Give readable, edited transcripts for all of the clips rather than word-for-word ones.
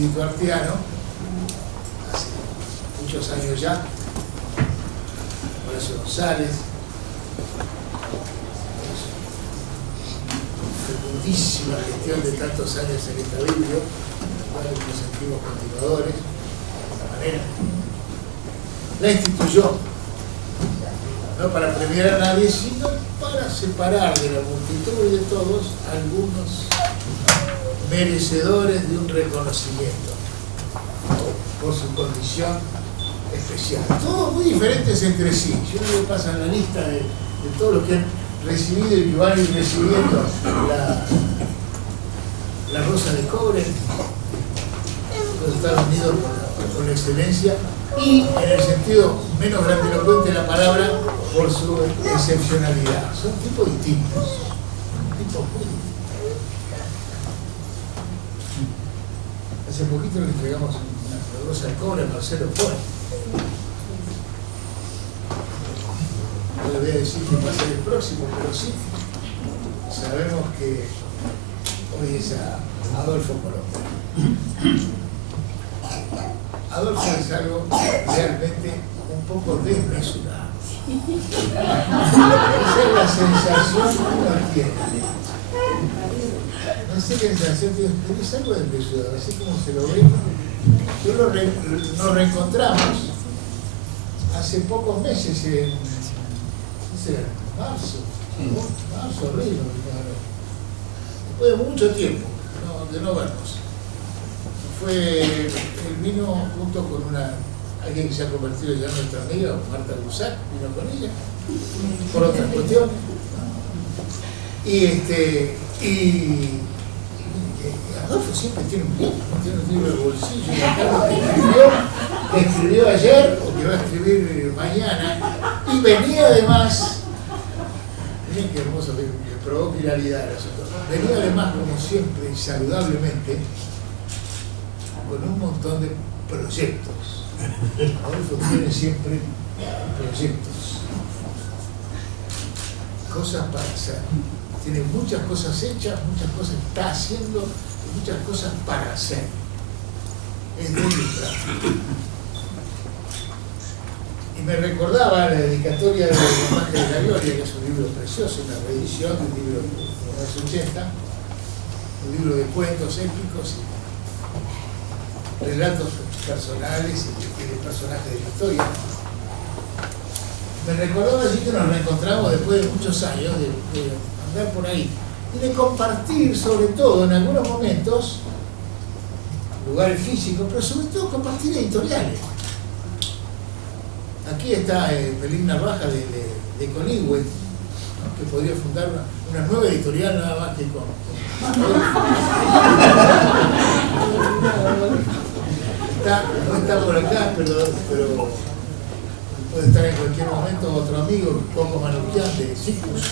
espíritu arteano, hace muchos años ya, Horacio González, fecundísima gestión de tantos años en esta Biblia, nos sentimos continuadores, de esta manera. La instituyó, no para premiar a nadie, sino para separar de la multitud y de todos algunos merecedores de un reconocimiento por su condición especial. Todos muy diferentes entre sí. Yo no le paso la lista de todos los que han recibido y van a ir recibiendo la rosa de cobre, los Estados Unidos con la excelencia, y en el sentido menos grandilocuente de la palabra, por su excepcionalidad. Son tipos distintos, tipos muy distintos. Hace poquito le entregamos una rosa de cobre a Marcelo Poe. No le voy a decir que va a ser el próximo, pero sí sabemos que hoy es a Adolfo Colombo. Adolfo es algo realmente un poco desmesurado. Esa es la sensación que uno tiene. No sé qué sensación tiene, pero es algo desmesurado, así como se lo ve. Nos reencontramos hace pocos meses, en marzo, abril, después de mucho tiempo de no vernos. Él vino junto con alguien que se ha convertido ya en nuestra amiga, Marta Lusac, vino con ella, por otras cuestiones. Y Adolfo siempre tiene un libro de bolsillo, y acá lo que escribió ayer, o que va a escribir mañana, y venía además, miren qué hermoso, que probó viralidad el asunto, venía además, como siempre, saludablemente, con un montón de proyectos. Adolfo tiene siempre proyectos, cosas para hacer. Tiene muchas cosas hechas, muchas cosas está haciendo y muchas cosas para hacer. Es de ilustrar. Y me recordaba la dedicatoria de La Imagen de la Gloria, que es un libro precioso, una reedición de un libro de los 80, un libro de cuentos épicos y relatos personales y de personajes de la historia. Me recordaba allí que nos reencontramos después de muchos años de andar por ahí y de compartir, sobre todo en algunos momentos, lugares físicos, pero sobre todo compartir editoriales. Aquí está Pelín Narvaja de Conigüe, ¿no? Que podría fundar una nueva editorial nada más que con no está por acá, pero puede estar en cualquier momento otro amigo, Coco Manuquian de Cicus,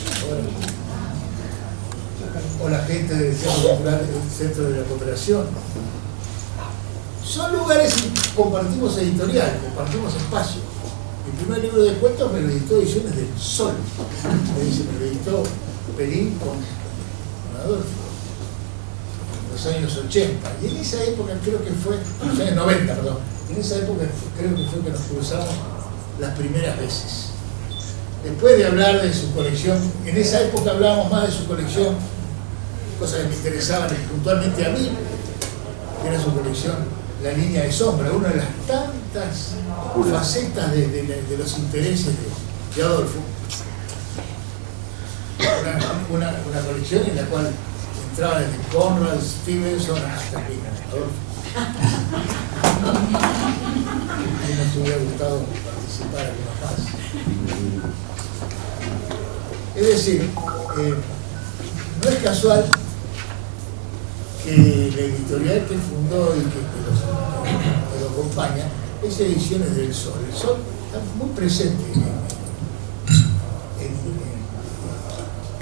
o la gente del Centro Cultural, del Centro de la Cooperación. Son lugares que compartimos editorial, compartimos espacio. El primer libro de cuentos me lo editó Ediciones del Sol, me lo editó Pelín con Adolfo, en los años 80, y en esa época creo que fue, en los años 90, perdón, en esa época creo que fue que nos cruzamos las primeras veces. Después de hablar de su colección, en esa época hablábamos más de su colección, cosas que me interesaban puntualmente a mí, que era su colección, la línea de sombra, una de las tantas facetas de los intereses de Adolfo. Una colección en la cual entraba desde Conrad Stevenson hasta mí, Adolfo. Y nos hubiera gustado participar algunos más. Es decir, no es casual que la editorial que fundó y que lo acompaña es Ediciones del Sol. El Sol está muy presente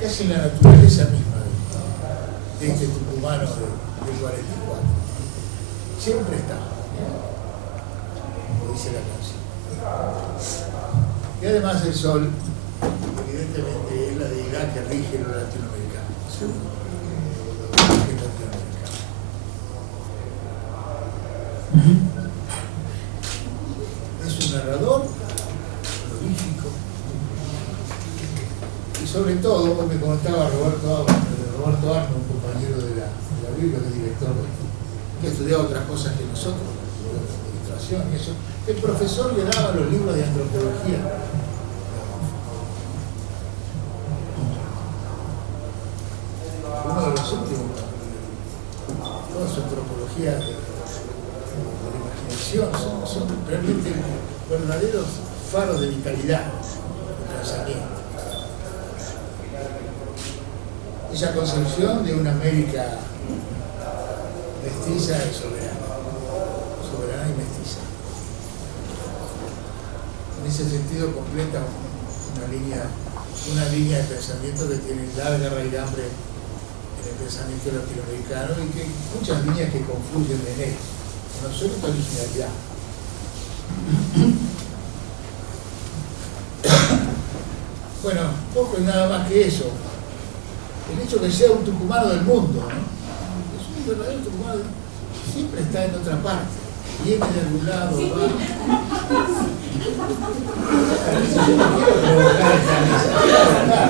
casi en la naturaleza misma de este tucumano del 44. Siempre está, como dice la canción. Y además el Sol, evidentemente, es la deidad que rige lo latinoamericano. Es un narrador prolífico. Y sobre todo, hoy me comentaba Roberto Arno, un compañero de la Biblia, que es director, que ha estudiado otras cosas que nosotros, administración y eso. El profesor le daba los libros de antropología. Uno de los últimos, toda su antropología de la imaginación, son realmente verdaderos faros de vitalidad, de pensamiento. Esa concepción de una América mestiza y soberana y mestiza. En ese sentido completa una línea de pensamiento que tiene larga raigambre en el pensamiento latinoamericano y que muchas líneas que confluyen en él, con absoluta originalidad. Bueno, poco y nada más que eso. El hecho de que sea un tucumano del mundo, ¿no? Es un verdadero tucumano, siempre está en otra parte, viene de algún lado, va.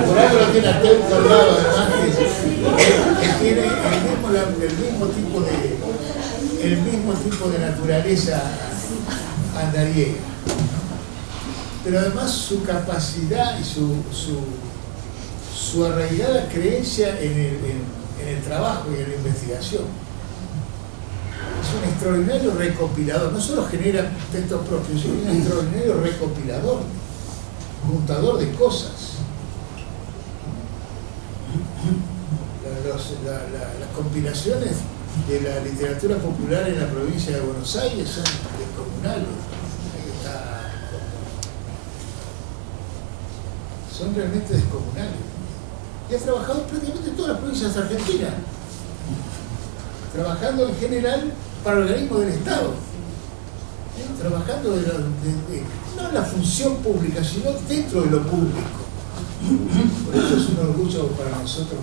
Por algo lo tiene atento al lado, además que tiene el mismo tipo de naturaleza andariega, pero además su capacidad y su arraigada creencia en el trabajo y en la investigación. Es un extraordinario recopilador, no solo genera textos propios, sino un extraordinario recopilador, juntador de cosas. Las compilaciones de la literatura popular en la provincia de Buenos Aires son descomunales. Son realmente descomunales. Y ha trabajado prácticamente en todas las provincias argentinas, trabajando en general para organismos del Estado, trabajando no en la función pública, sino dentro de lo público. Por eso es un orgullo para nosotros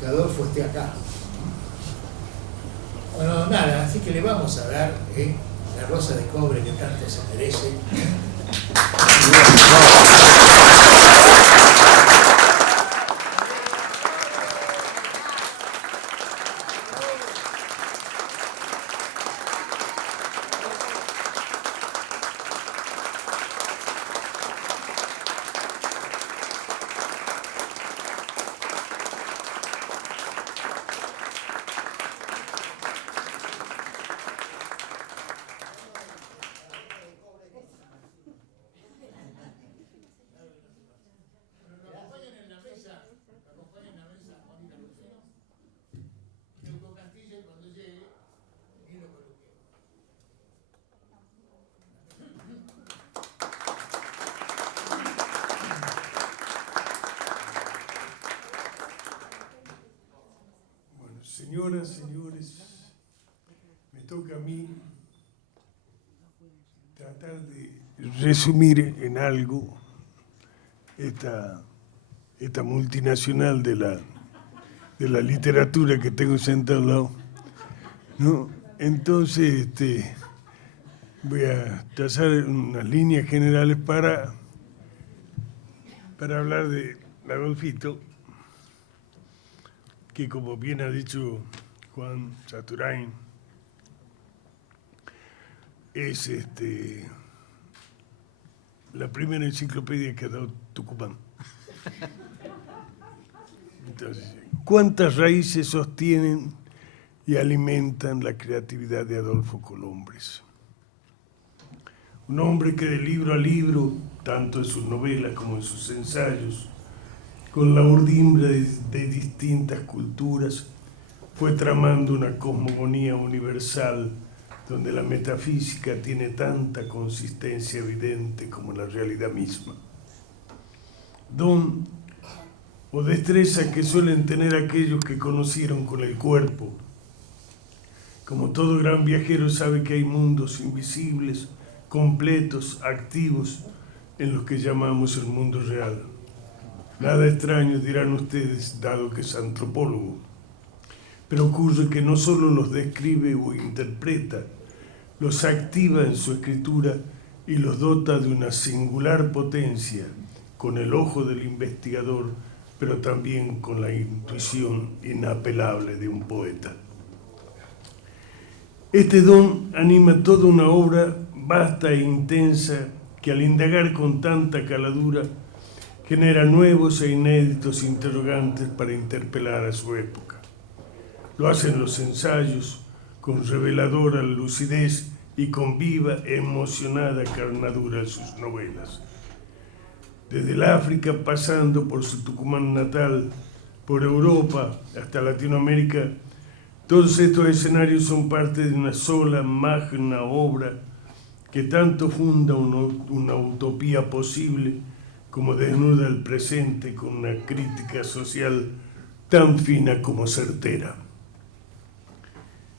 que Adolfo esté acá. Bueno, nada, así que le vamos a dar la rosa de cobre que tanto se merece. Señoras, señores, me toca a mí tratar de resumir en algo esta multinacional de la literatura que tengo sentado al lado, ¿no? Entonces, voy a trazar unas líneas generales para hablar de Adolfito, que, como bien ha dicho Juan Sasturain, es la primera enciclopedia que ha dado Tucumán. Entonces, ¿cuántas raíces sostienen y alimentan la creatividad de Adolfo Colombres? Un hombre que de libro a libro, tanto en sus novelas como en sus ensayos, con la urdimbre de distintas culturas, fue tramando una cosmogonía universal donde la metafísica tiene tanta consistencia evidente como la realidad misma. Don o destreza que suelen tener aquellos que conocieron con el cuerpo. Como todo gran viajero sabe que hay mundos invisibles, completos, activos, en los que llamamos el mundo real. Nada extraño, dirán ustedes, dado que es antropólogo. Pero ocurre que no solo los describe o interpreta, los activa en su escritura y los dota de una singular potencia, con el ojo del investigador, pero también con la intuición inapelable de un poeta. Este don anima toda una obra vasta e intensa que, al indagar con tanta caladura, genera nuevos e inéditos interrogantes para interpelar a su época. Lo hacen los ensayos, con reveladora lucidez y con viva e emocionada carnadura sus novelas. Desde el África, pasando por su Tucumán natal, por Europa hasta Latinoamérica, todos estos escenarios son parte de una sola magna obra que tanto funda una utopía posible como desnuda el presente con una crítica social tan fina como certera.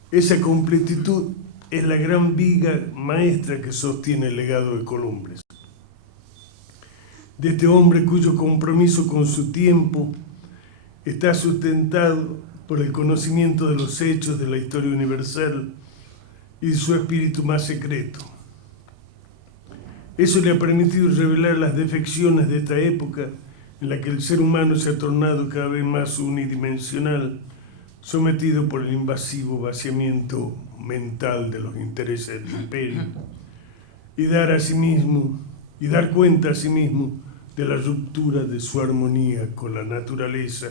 Esa completitud es la gran viga maestra que sostiene el legado de Colombres. De este hombre cuyo compromiso con su tiempo está sustentado por el conocimiento de los hechos de la historia universal y de su espíritu más secreto. Eso le ha permitido revelar las defecciones de esta época en la que el ser humano se ha tornado cada vez más unidimensional, sometido por el invasivo vaciamiento mental de los intereses del imperio, y dar cuenta a sí mismo de la ruptura de su armonía con la naturaleza,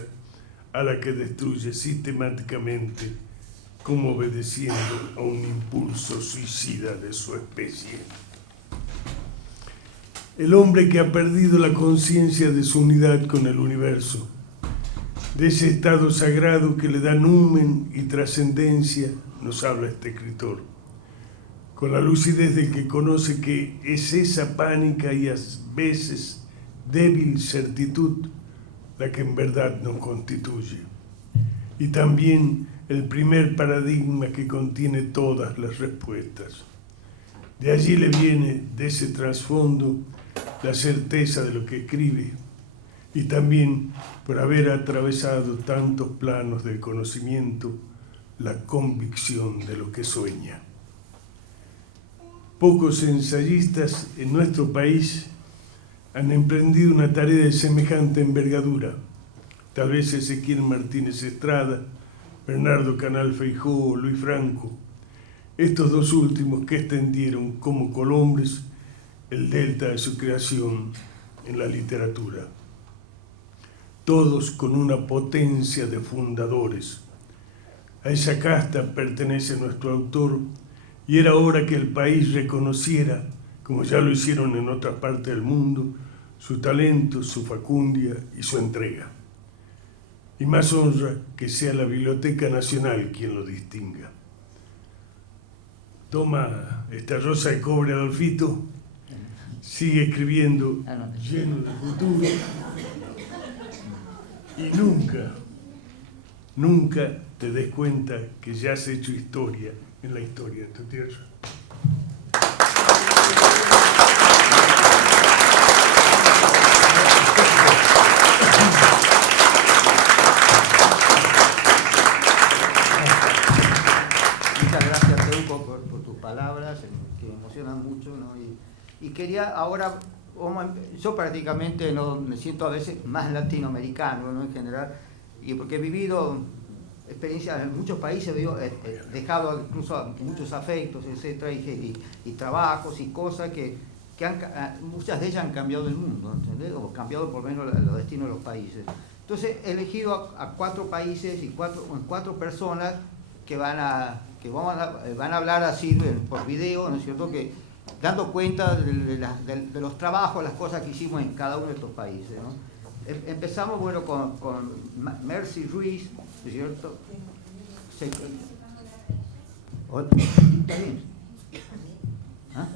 a la que destruye sistemáticamente como obedeciendo a un impulso suicida de su especie. El hombre que ha perdido la conciencia de su unidad con el universo, de ese estado sagrado que le da numen y trascendencia, nos habla este escritor, con la lucidez del que conoce que es esa pánica y a veces débil certitud la que en verdad nos constituye, y también el primer paradigma que contiene todas las respuestas. De allí le viene, de ese trasfondo, la certeza de lo que escribe, y también, por haber atravesado tantos planos del conocimiento, la convicción de lo que sueña. Pocos ensayistas en nuestro país han emprendido una tarea de semejante envergadura. Tal vez Ezequiel Martínez Estrada, Bernardo Canal Feijoo, Luis Franco, estos dos últimos que extendieron como Colombres el delta de su creación en la literatura. Todos con una potencia de fundadores. A esa casta pertenece nuestro autor, y era hora que el país reconociera, como ya lo hicieron en otras partes del mundo, su talento, su facundia y su entrega. Y más honra que sea la Biblioteca Nacional quien lo distinga. Toma esta rosa de cobre, Adolfito, sigue escribiendo lleno de futuro y nunca te des cuenta que ya has hecho historia en la historia de tu tierra. Muchas gracias, Teuco, por tus palabras, que me emocionan mucho, ¿no? Y quería ahora, yo prácticamente no me siento a veces más latinoamericano, ¿no? En general, y porque he vivido experiencias en muchos países, he dejado incluso muchos afectos, etcétera, y trabajos y cosas que muchas de ellas han cambiado el mundo, ¿entendés? O cambiado por lo menos los destinos de los países. Entonces he elegido a 4 países y cuatro personas que van a hablar así por video, ¿no es cierto?, que dando cuenta de los trabajos, las cosas que hicimos en cada uno de estos países, ¿no? Empezamos, bueno, con Mercy Ruiz, ¿no es cierto? ¿Ah?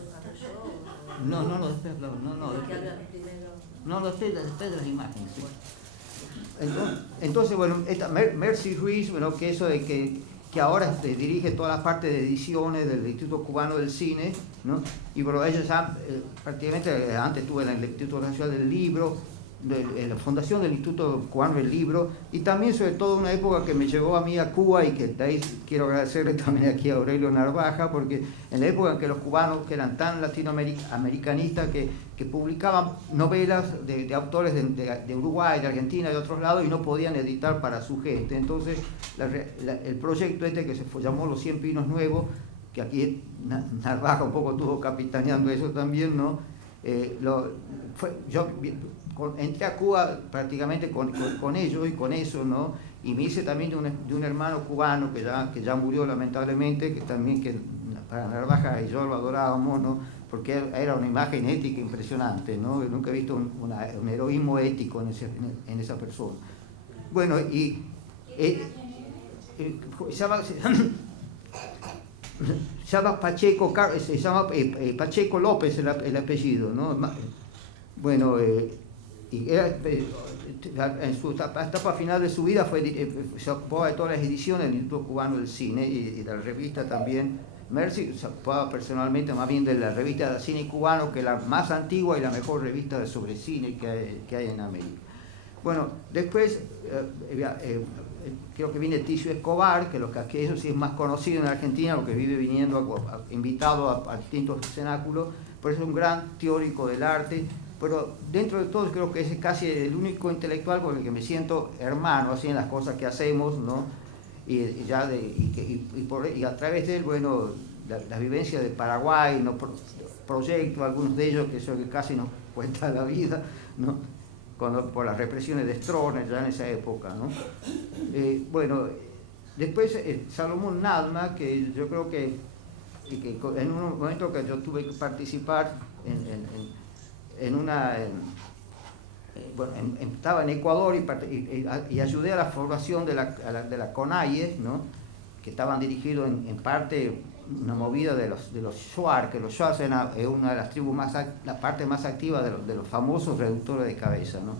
Después de las imágenes. Entonces, bueno, esta Mercy Ruiz, bueno, que eso de que ahora dirige toda la parte de ediciones del Instituto Cubano del Cine, ¿no? Y bueno, ella ya prácticamente antes estuvo en el Instituto Nacional del Libro, la fundación del Instituto Cubano del Libro, y también sobre todo una época que me llevó a mí a Cuba, y que de ahí quiero agradecerle también aquí a Aurelio Narvaja, porque en la época en que los cubanos, que eran tan latinoamericanistas, que publicaban novelas de autores de Uruguay, de Argentina, de otros lados, y no podían editar para su gente. Entonces el proyecto este que se llamó Los 100 Pinos Nuevos, que aquí Narvaja un poco estuvo capitaneando eso también, ¿no? Yo entré a Cuba prácticamente con ellos y con eso, ¿no? Y me hice también de un hermano cubano que ya murió lamentablemente, que también para Narvaja y yo lo adorábamos, ¿no? Porque era una imagen ética impresionante, ¿no? Nunca he visto un heroísmo ético en esa persona. Bueno, y se llama Pacheco, Pacheco López el apellido, ¿no? Bueno, y era, en su etapa final de su vida se ocupaba de todas las ediciones del Instituto Cubano del Cine y de la revista también Mercy, se ocupaba personalmente más bien de la revista de cine cubano, que es la más antigua y la mejor revista sobre cine que hay en América. Bueno, después creo que viene Ticio Escobar, que eso sí es más conocido en Argentina, lo que vive viniendo invitado a distintos cenáculos, pero es un gran teórico del arte. Pero dentro de todo creo que es casi el único intelectual con el que me siento hermano, así en las cosas que hacemos, ¿no? Y a través de él, bueno, la vivencia de Paraguay, ¿no? Proyectos, algunos de ellos que casi nos cuesta la vida, ¿no? Por las represiones de Stroessner ya en esa época, ¿no? Bueno, después Salomón Nadma, que yo creo que en un momento que yo tuve que participar estaba en Ecuador y ayudé a la formación de la CONAIE, ¿no? Que estaban dirigidos en parte una movida de los Shuar, que los Shuar es una de las tribus la parte más activa de los famosos reductores de cabeza, ¿no?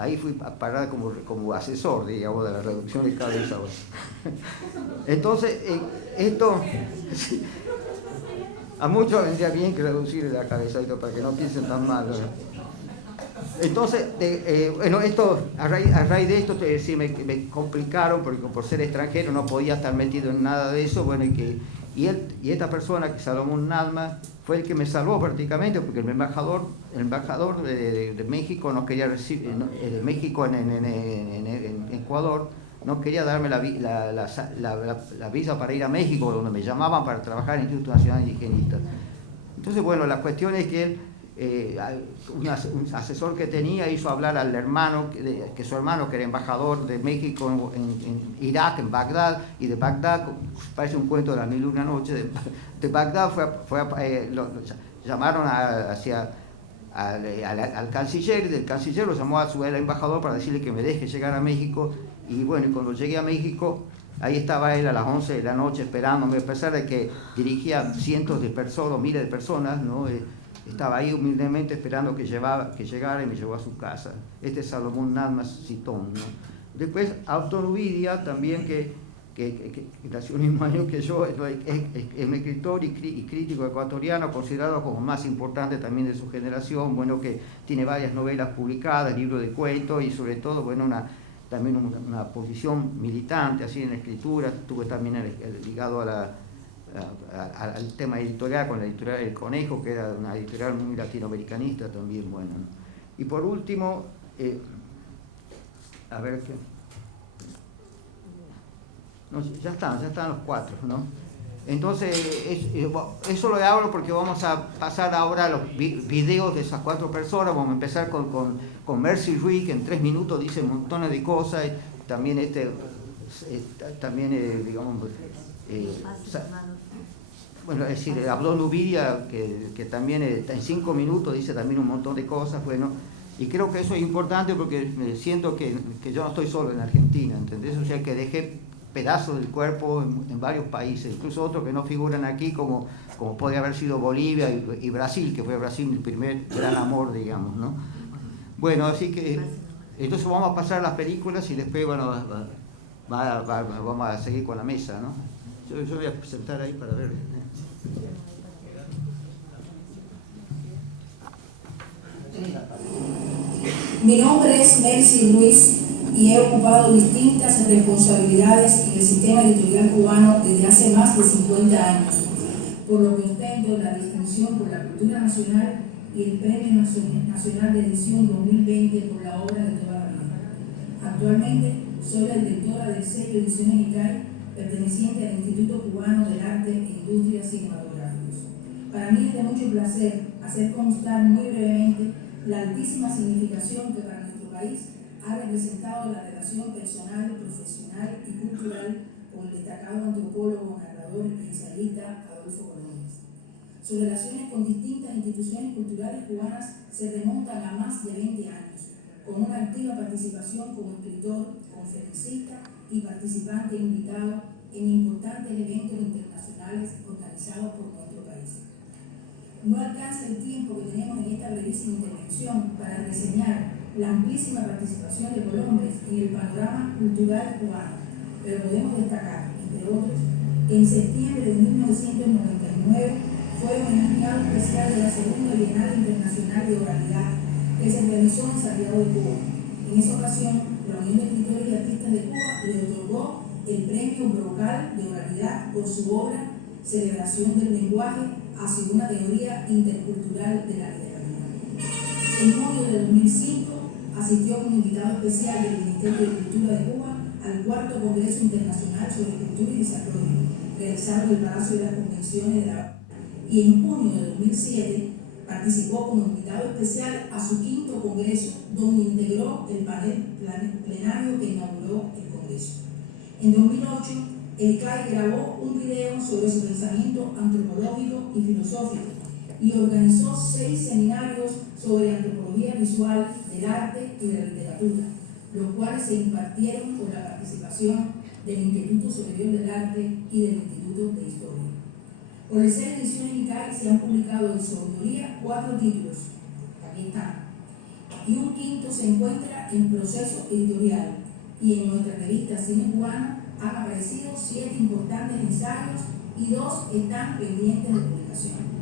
Ahí fui a parar como asesor, digamos, de la reducción de cabeza. Entonces, esto a muchos vendría bien que reducir la cabeza para que no piensen tan mal, ¿no? Entonces, bueno, a raíz de esto sí me complicaron, porque por ser extranjero no podía estar metido en nada de eso. Bueno, y esta persona, que Salomón Nadma, fue el que me salvó prácticamente, porque el embajador de México no quería recibir, México en Ecuador no quería darme la visa para ir a México, donde me llamaban para trabajar en el Instituto Nacional Indigenista. Entonces, bueno, la cuestión es que él, un asesor que tenía, hizo hablar al hermano, que su hermano, que era embajador de México en Irak, en Bagdad, y de Bagdad, parece un cuento de las 1001 noches, de Bagdad lo llamaron al canciller, y del canciller lo llamó a su embajador para decirle que me deje llegar a México. Y bueno, y cuando llegué a México, ahí estaba él a las 11 de la noche esperándome, a pesar de que dirigía cientos de personas, miles de personas, ¿no? Estaba ahí humildemente esperando que llegara, y me llevó a su casa. Este es Salomón Nadma Citón, ¿no? Después, Autor Uvidia, también, que nació el mismo año que yo, es un escritor y crítico ecuatoriano, considerado como más importante también de su generación, bueno, que tiene varias novelas publicadas, libros de cuentos, y sobre todo, bueno, también una posición militante así en la escritura. Estuve también ligado al tema editorial con la editorial El Conejo, que era una editorial muy latinoamericanista también, bueno, ¿no? Y por último, a ver qué. No, ya están los cuatro, ¿no? Entonces, eso lo hablo porque vamos a pasar ahora a los videos de esas cuatro personas. Vamos a empezar con Mercy Ruiz, que en 3 minutos dice montones de cosas. Y también digamos, bueno, es decir, habló Nubidia, que también en 5 minutos dice también un montón de cosas, bueno. Y creo que eso es importante porque siento que yo no estoy solo en Argentina, ¿entendés? O sea, que dejé pedazos del cuerpo en varios países, incluso otros que no figuran aquí, como podría haber sido Bolivia y Brasil, que fue Brasil mi primer gran amor, digamos, ¿no? Bueno, así que entonces vamos a pasar las películas y después, bueno, vamos a seguir con la mesa, ¿no? Yo voy a presentar ahí para ver. Mi nombre es Mercy Ruiz y he ocupado distintas responsabilidades en el sistema editorial cubano desde hace más de 50 años, por lo que ostento la distinción por la cultura nacional y el Premio Nacional de Edición 2020 por la obra de toda la vida. Actualmente soy la directora del sello Ediciones ICAI, perteneciente al Instituto Cubano del Arte e Industrias Cinematográficas. Para mí es de mucho placer hacer constar muy brevemente la altísima significación que para nuestro país ha representado la relación personal, profesional y cultural con el destacado antropólogo, narrador y ensayista Adolfo Colónez. Sus relaciones con distintas instituciones culturales cubanas se remontan a más de 20 años, con una activa participación como escritor, conferencista y participante invitado en importantes eventos internacionales organizados por nuestro país. No alcanza el tiempo que tenemos en esta brevísima intervención para reseñar la amplísima participación de Colónez en el panorama cultural cubano, pero podemos destacar, entre otros, que en septiembre de 1999 fue homenajeado especial de la Segunda Bienal Internacional de Oralidad, que se realizó en Santiago de Cuba. En esa ocasión, la Unión de Escritores y Artistas de Cuba le otorgó el Premio Brocal de Oralidad por su obra Celebración del Lenguaje hacia una teoría intercultural de la literatura. En junio de 2005 asistió como invitado especial del Ministerio de Cultura de Cuba al cuarto Congreso Internacional sobre Cultura y Desarrollo, realizado en el Palacio de las Convenciones de La Habana. Y en junio de 2007 participó como invitado especial a su quinto Congreso, donde integró el panel plenario que inauguró el Congreso. En 2008, el CAI grabó un video sobre su pensamiento antropológico y filosófico y organizó 6 seminarios sobre antropología visual del arte y de la literatura, los cuales se impartieron con la participación del Instituto Superior del Arte y del Instituto de Historia. Por el sello Ediciones ICAI se han publicado en su autoría 4 títulos, aquí están, y un quinto se encuentra en proceso editorial, y en nuestra revista Cine Cubano han aparecido 7 importantes ensayos y 2 están pendientes de publicación.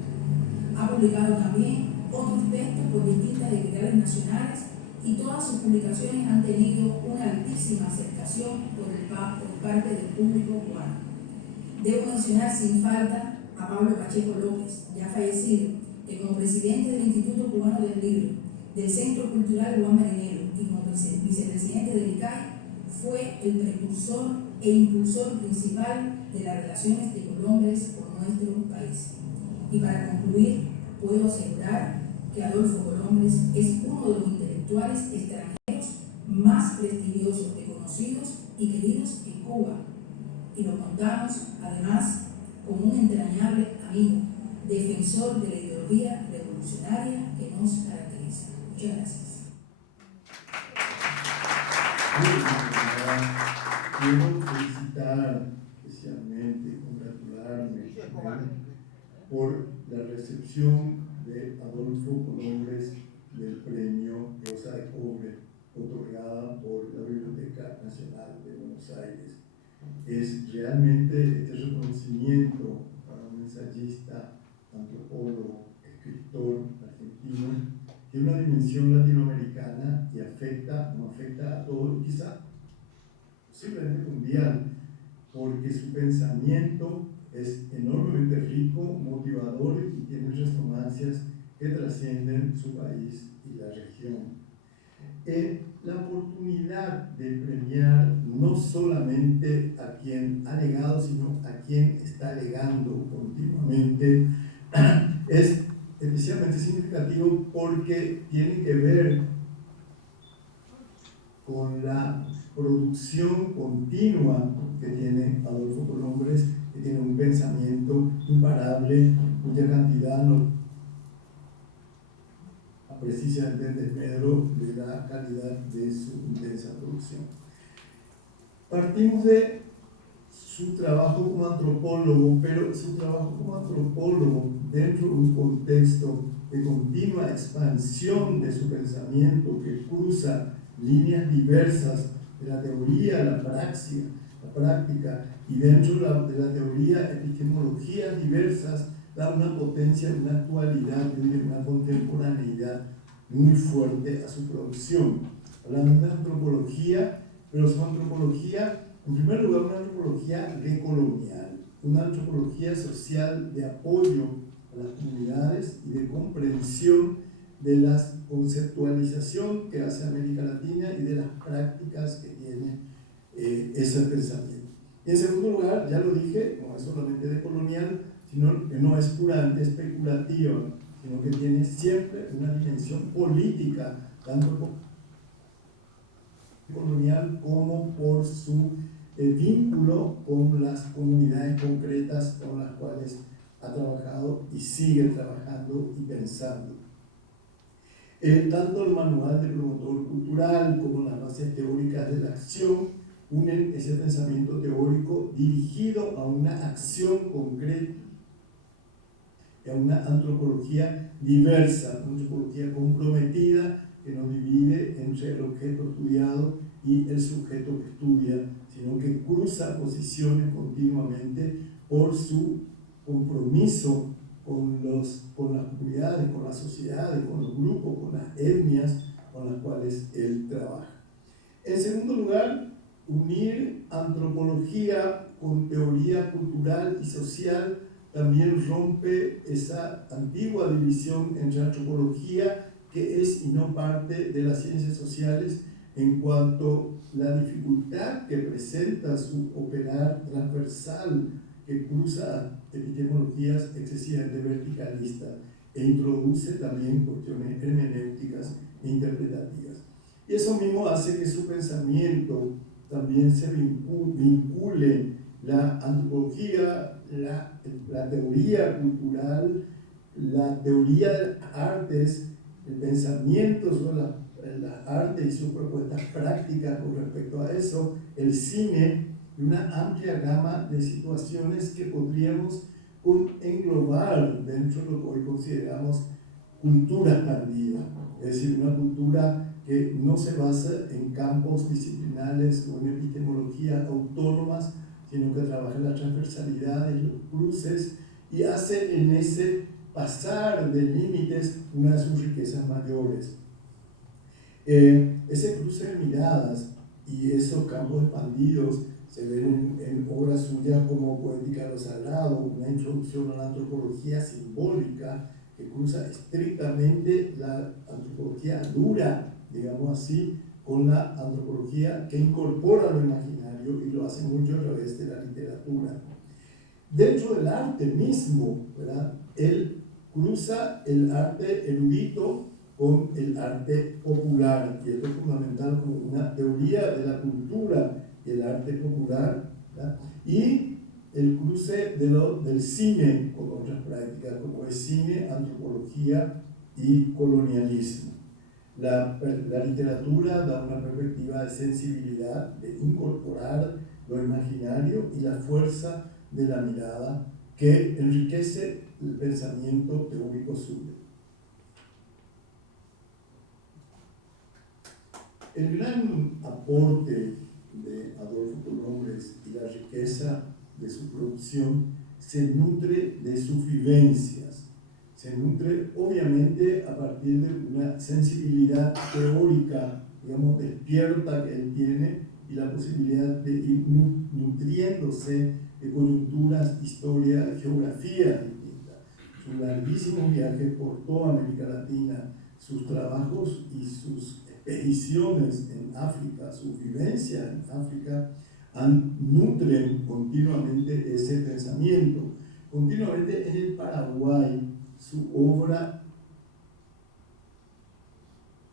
Ha publicado también otros textos por distintas editoriales nacionales y todas sus publicaciones han tenido una altísima aceptación por parte del público cubano. Debo mencionar sin falta a Pablo Pacheco López, ya fallecido, que como presidente del Instituto Cubano del Libro, del Centro Cultural Juan Marinero y como vicepresidente del ICAI, fue el precursor e impulsor principal de las relaciones de Colónez con nuestro país. Y para concluir, puedo asegurar que Adolfo Colónez es uno de los intelectuales extranjeros más prestigiosos, reconocidos y queridos en Cuba. Y lo contamos, además, como un entrañable amigo, defensor de la ideología revolucionaria que nos caracteriza. Muchas gracias. Quiero felicitar especialmente, congratularme por la recepción de Adolfo Colónez del premio Rosa de Cobre, otorgada por la Biblioteca Nacional de Buenos Aires. Es realmente este reconocimiento para un ensayista, antropólogo, escritor argentino, tiene una dimensión latinoamericana y nos afecta a todos, quizá posiblemente mundial, porque su pensamiento es enormemente rico, motivador y tiene resonancias que trascienden su país y la región. La oportunidad de premiar no solamente a quien ha legado, sino a quien está legando continuamente, es especialmente significativo porque tiene que ver con la producción continua que tiene Adolfo Colónez, que tiene un pensamiento imparable, cuya cantidad no precisamente el Pedro de la calidad de su intensa producción. Partimos de su trabajo como antropólogo, pero su trabajo como antropólogo dentro de un contexto de continua expansión de su pensamiento que cruza líneas diversas de la teoría, la praxis, la práctica, y dentro de la teoría epistemologías diversas, da una potencia, una actualidad, una contemporaneidad muy fuerte a su producción. Hablamos de antropología, pero su antropología, en primer lugar, una antropología decolonial, una antropología social de apoyo a las comunidades y de comprensión de la conceptualización que hace América Latina y de las prácticas que tiene ese pensamiento. Y en segundo lugar, ya lo dije, no es solamente decolonial, sino que no es puramente especulativa, sino que tiene siempre una dimensión política, tanto colonial como por su vínculo con las comunidades concretas con las cuales ha trabajado y sigue trabajando y pensando. Tanto el manual de promotor cultural como las bases teóricas de la acción unen ese pensamiento teórico dirigido a una acción concreta y a una antropología diversa, una antropología comprometida que no divide entre el objeto estudiado y el sujeto que estudia, sino que cruza posiciones continuamente por su compromiso con las comunidades, con las sociedades, con los grupos, con las etnias con las cuales él trabaja. En segundo lugar, unir antropología con teoría cultural y social también rompe esa antigua división entre antropología, que es y no parte de las ciencias sociales, en cuanto a la dificultad que presenta su operar transversal, que cruza epistemologías excesivamente verticalistas e introduce también cuestiones hermenéuticas e interpretativas. Y eso mismo hace que su pensamiento también se vincule la antropología, la teoría cultural, la teoría de las artes, el pensamiento sobre las artes y sus propuestas prácticas con respecto a eso, el cine, y una amplia gama de situaciones que podríamos englobar dentro de lo que hoy consideramos cultura expandida, es decir, una cultura que no se basa en campos disciplinares o en epistemologías autónomas, sino que trabaja en la transversalidad y los cruces y hace en ese pasar de límites una de sus riquezas mayores. Ese cruce de miradas y esos campos expandidos se ven en obras suyas como Poética de lo Sagrado, una introducción a la antropología simbólica que cruza estrictamente la antropología dura, digamos así, con la antropología que incorpora lo imaginario y lo hace mucho a través de la literatura. Dentro del arte mismo, ¿verdad?, él cruza el arte erudito con el arte popular, y esto es fundamental como una teoría de la cultura y el arte popular, ¿verdad?, y el cruce del cine con otras prácticas como es cine, antropología y colonialismo. La literatura da una perspectiva de sensibilidad, de incorporar lo imaginario y la fuerza de la mirada que enriquece el pensamiento teórico suyo. El gran aporte de Adolfo Colombres y la riqueza de su producción se nutre de sus vivencias, se nutre obviamente a partir de una sensibilidad teórica, digamos, despierta que él tiene y la posibilidad de ir nutriéndose de coyunturas, historia, geografía distintas. Sus larguísimos viajes por toda América Latina, sus trabajos y sus expediciones en África, sus vivencias en África, nutren continuamente ese pensamiento. Continuamente en el Paraguay, su obra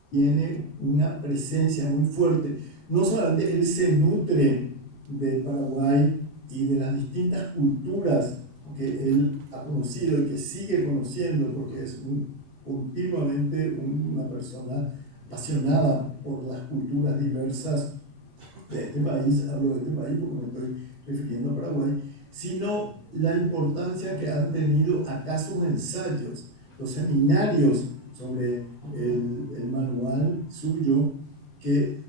tiene una presencia muy fuerte. No solamente él se nutre del Paraguay y de las distintas culturas que él ha conocido y que sigue conociendo, porque es continuamente una persona apasionada por las culturas diversas de este país, hablo de este país porque me estoy refiriendo a Paraguay, sino la importancia que han tenido acá sus ensayos, los seminarios sobre el manual suyo, que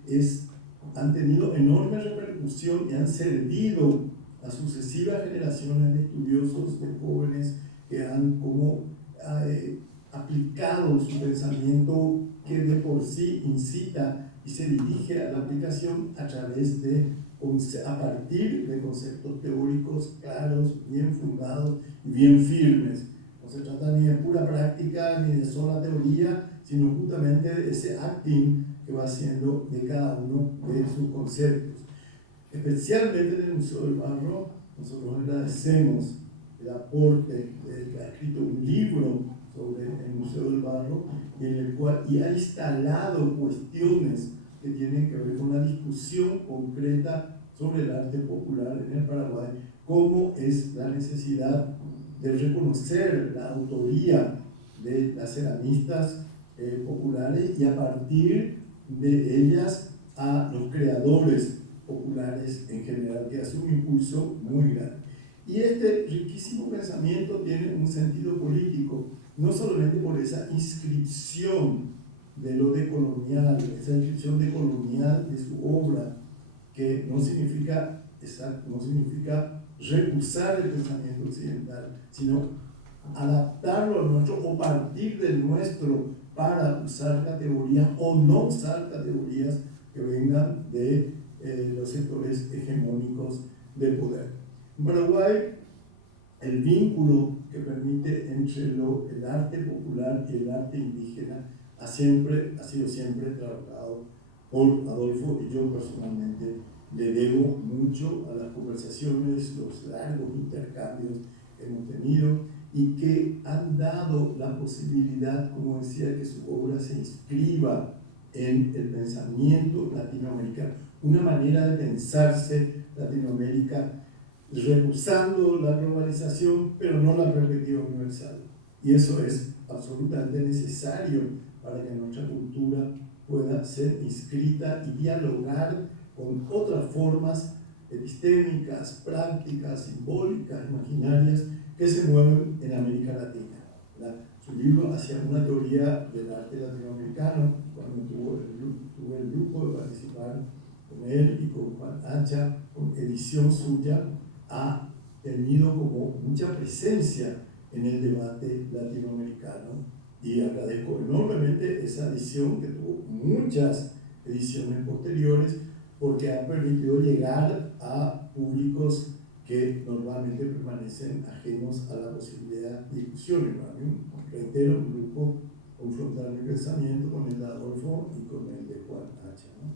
han tenido enorme repercusión y han servido a sucesivas generaciones de estudiosos, de jóvenes que han como aplicado su pensamiento que de por sí incita y se dirige a la aplicación a través a partir de conceptos teóricos claros, bien fundados y bien firmes. No se trata ni de pura práctica ni de sola teoría, sino justamente de ese acting que va haciendo de cada uno de sus conceptos. Especialmente en el Museo del Barro, nosotros agradecemos el aporte del que ha escrito un libro sobre el Museo del Barro y ha instalado cuestiones que tienen que ver con la discusión concreta sobre el arte popular en el Paraguay, cómo es la necesidad de reconocer la autoría de las ceramistas populares y a partir de ellas a los creadores populares en general, que hace un impulso muy grande. Y este riquísimo pensamiento tiene un sentido político, no solamente por esa inscripción de lo decolonial, esa inscripción decolonial de su obra, que no significa recusar el pensamiento occidental, sino adaptarlo al nuestro o partir del nuestro para usar categorías o no usar categorías que vengan de los sectores hegemónicos del poder. En Paraguay, el vínculo que permite entre el arte popular y el arte indígena ha sido siempre trabajado por Adolfo, y yo personalmente le debo mucho a las conversaciones, los largos intercambios que hemos tenido y que han dado la posibilidad, como decía, que su obra se inscriba en el pensamiento latinoamericano, una manera de pensarse Latinoamérica, rehusando la globalización, pero no la perspectiva universal. Y eso es absolutamente necesario para que nuestra cultura pueda ser inscrita y dialogar con otras formas epistémicas, prácticas, simbólicas, imaginarias que se mueven en América Latina. Su libro hacía una teoría del arte latinoamericano. Cuando tuve el lujo de participar con él y con Juan Hacha, con edición suya, ha tenido como mucha presencia en el debate latinoamericano, y agradezco enormemente esa edición, que tuvo muchas ediciones posteriores, porque ha permitido llegar a públicos que normalmente permanecen ajenos a la posibilidad de discusión. Para mí, reitero, un grupo confrontar mi pensamiento con el de Adolfo y con el de Juan Hacha, ¿no?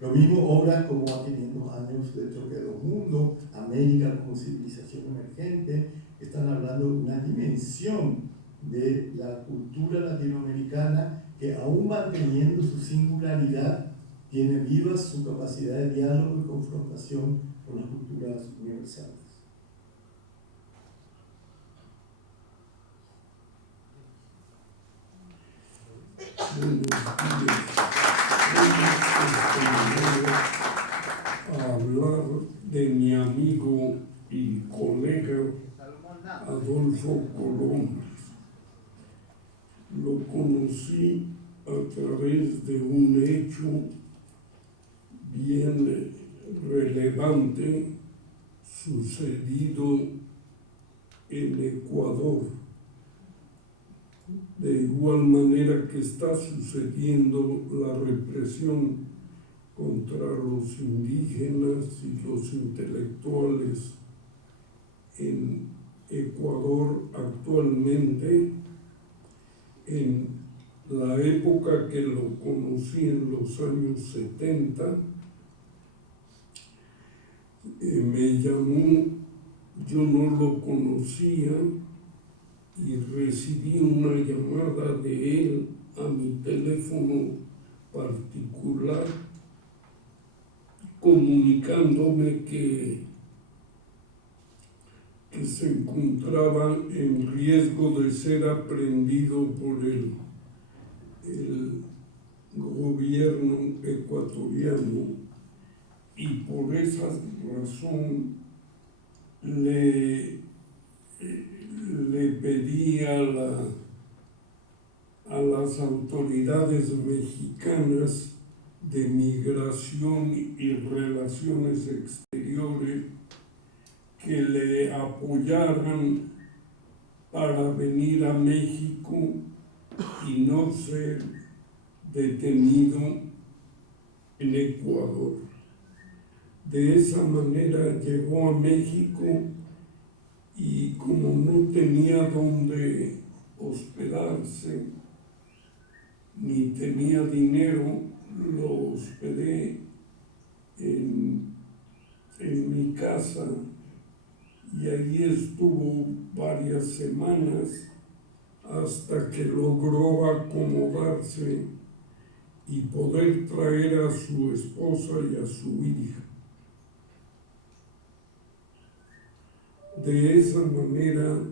Lo mismo obras como A 500 años de choque de los mundos, América como civilización emergente, que están hablando de una dimensión de la cultura latinoamericana que, aún manteniendo su singularidad, tiene viva su capacidad de diálogo y confrontación con las culturas universales. A hablar de mi amigo y colega Adolfo Colombres. Lo conocí a través de un hecho bien relevante sucedido en Ecuador, de igual manera que está sucediendo la represión contra los indígenas y los intelectuales en Ecuador actualmente. En la época que lo conocí, en los años 70, me llamó, yo no lo conocía, y recibí una llamada de él a mi teléfono particular comunicándome que se encontraba en riesgo de ser aprehendido por el gobierno ecuatoriano, y por esa razón le pedí a las autoridades mexicanas de Migración y Relaciones Exteriores que le apoyaran para venir a México y no ser detenido en Ecuador. De esa manera llegó a México y como no tenía donde hospedarse, ni tenía dinero, lo hospedé en mi casa y allí estuvo varias semanas hasta que logró acomodarse y poder traer a su esposa y a su hija. De esa manera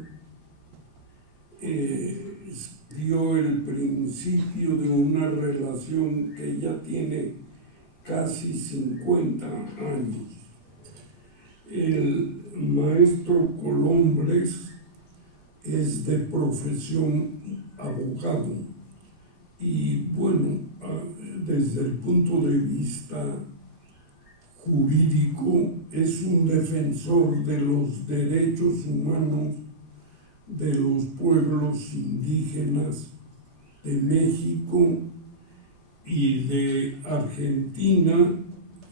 dio el principio de una relación que ya tiene casi 50 años. El maestro Colombres es de profesión abogado y bueno, desde el punto de vista jurídico es un defensor de los derechos humanos de los pueblos indígenas de México y de Argentina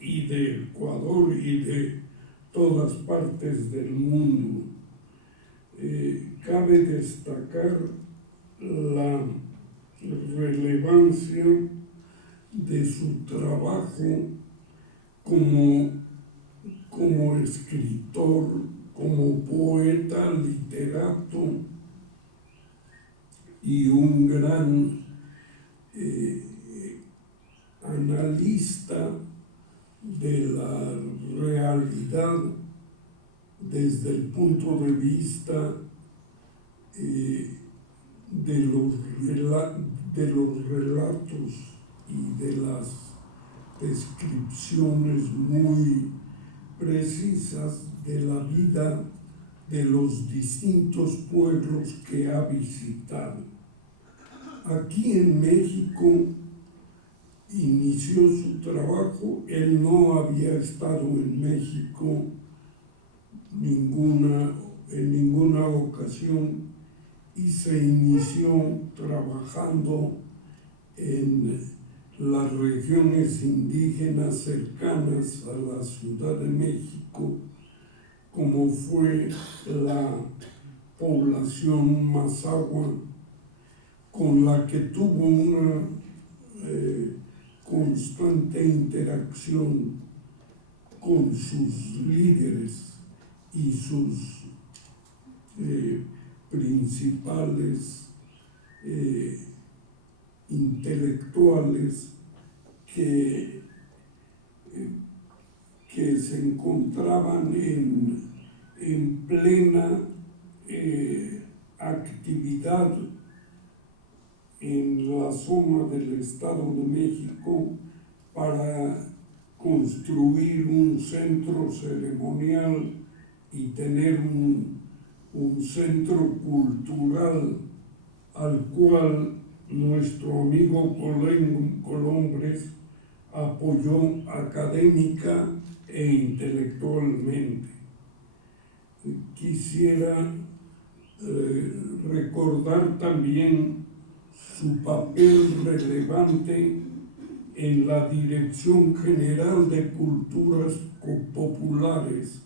y de Ecuador y de todas partes del mundo. Cabe destacar la relevancia de su trabajo como escritor, como poeta, literato y un gran analista de la realidad desde el punto de vista de los relatos y de las descripciones muy precisas de la vida de los distintos pueblos que ha visitado. Aquí en México inició su trabajo, él no había estado en México en ninguna ocasión y se inició trabajando en las regiones indígenas cercanas a la Ciudad de México, como fue la población Mazahua, con la que tuvo una constante interacción con sus líderes y sus principales intelectuales que se encontraban en plena actividad en la zona del Estado de México para construir un centro ceremonial y tener un centro cultural al cual nuestro amigo Colombres apoyó académica e intelectualmente. Quisiera recordar también su papel relevante en la Dirección General de Culturas Populares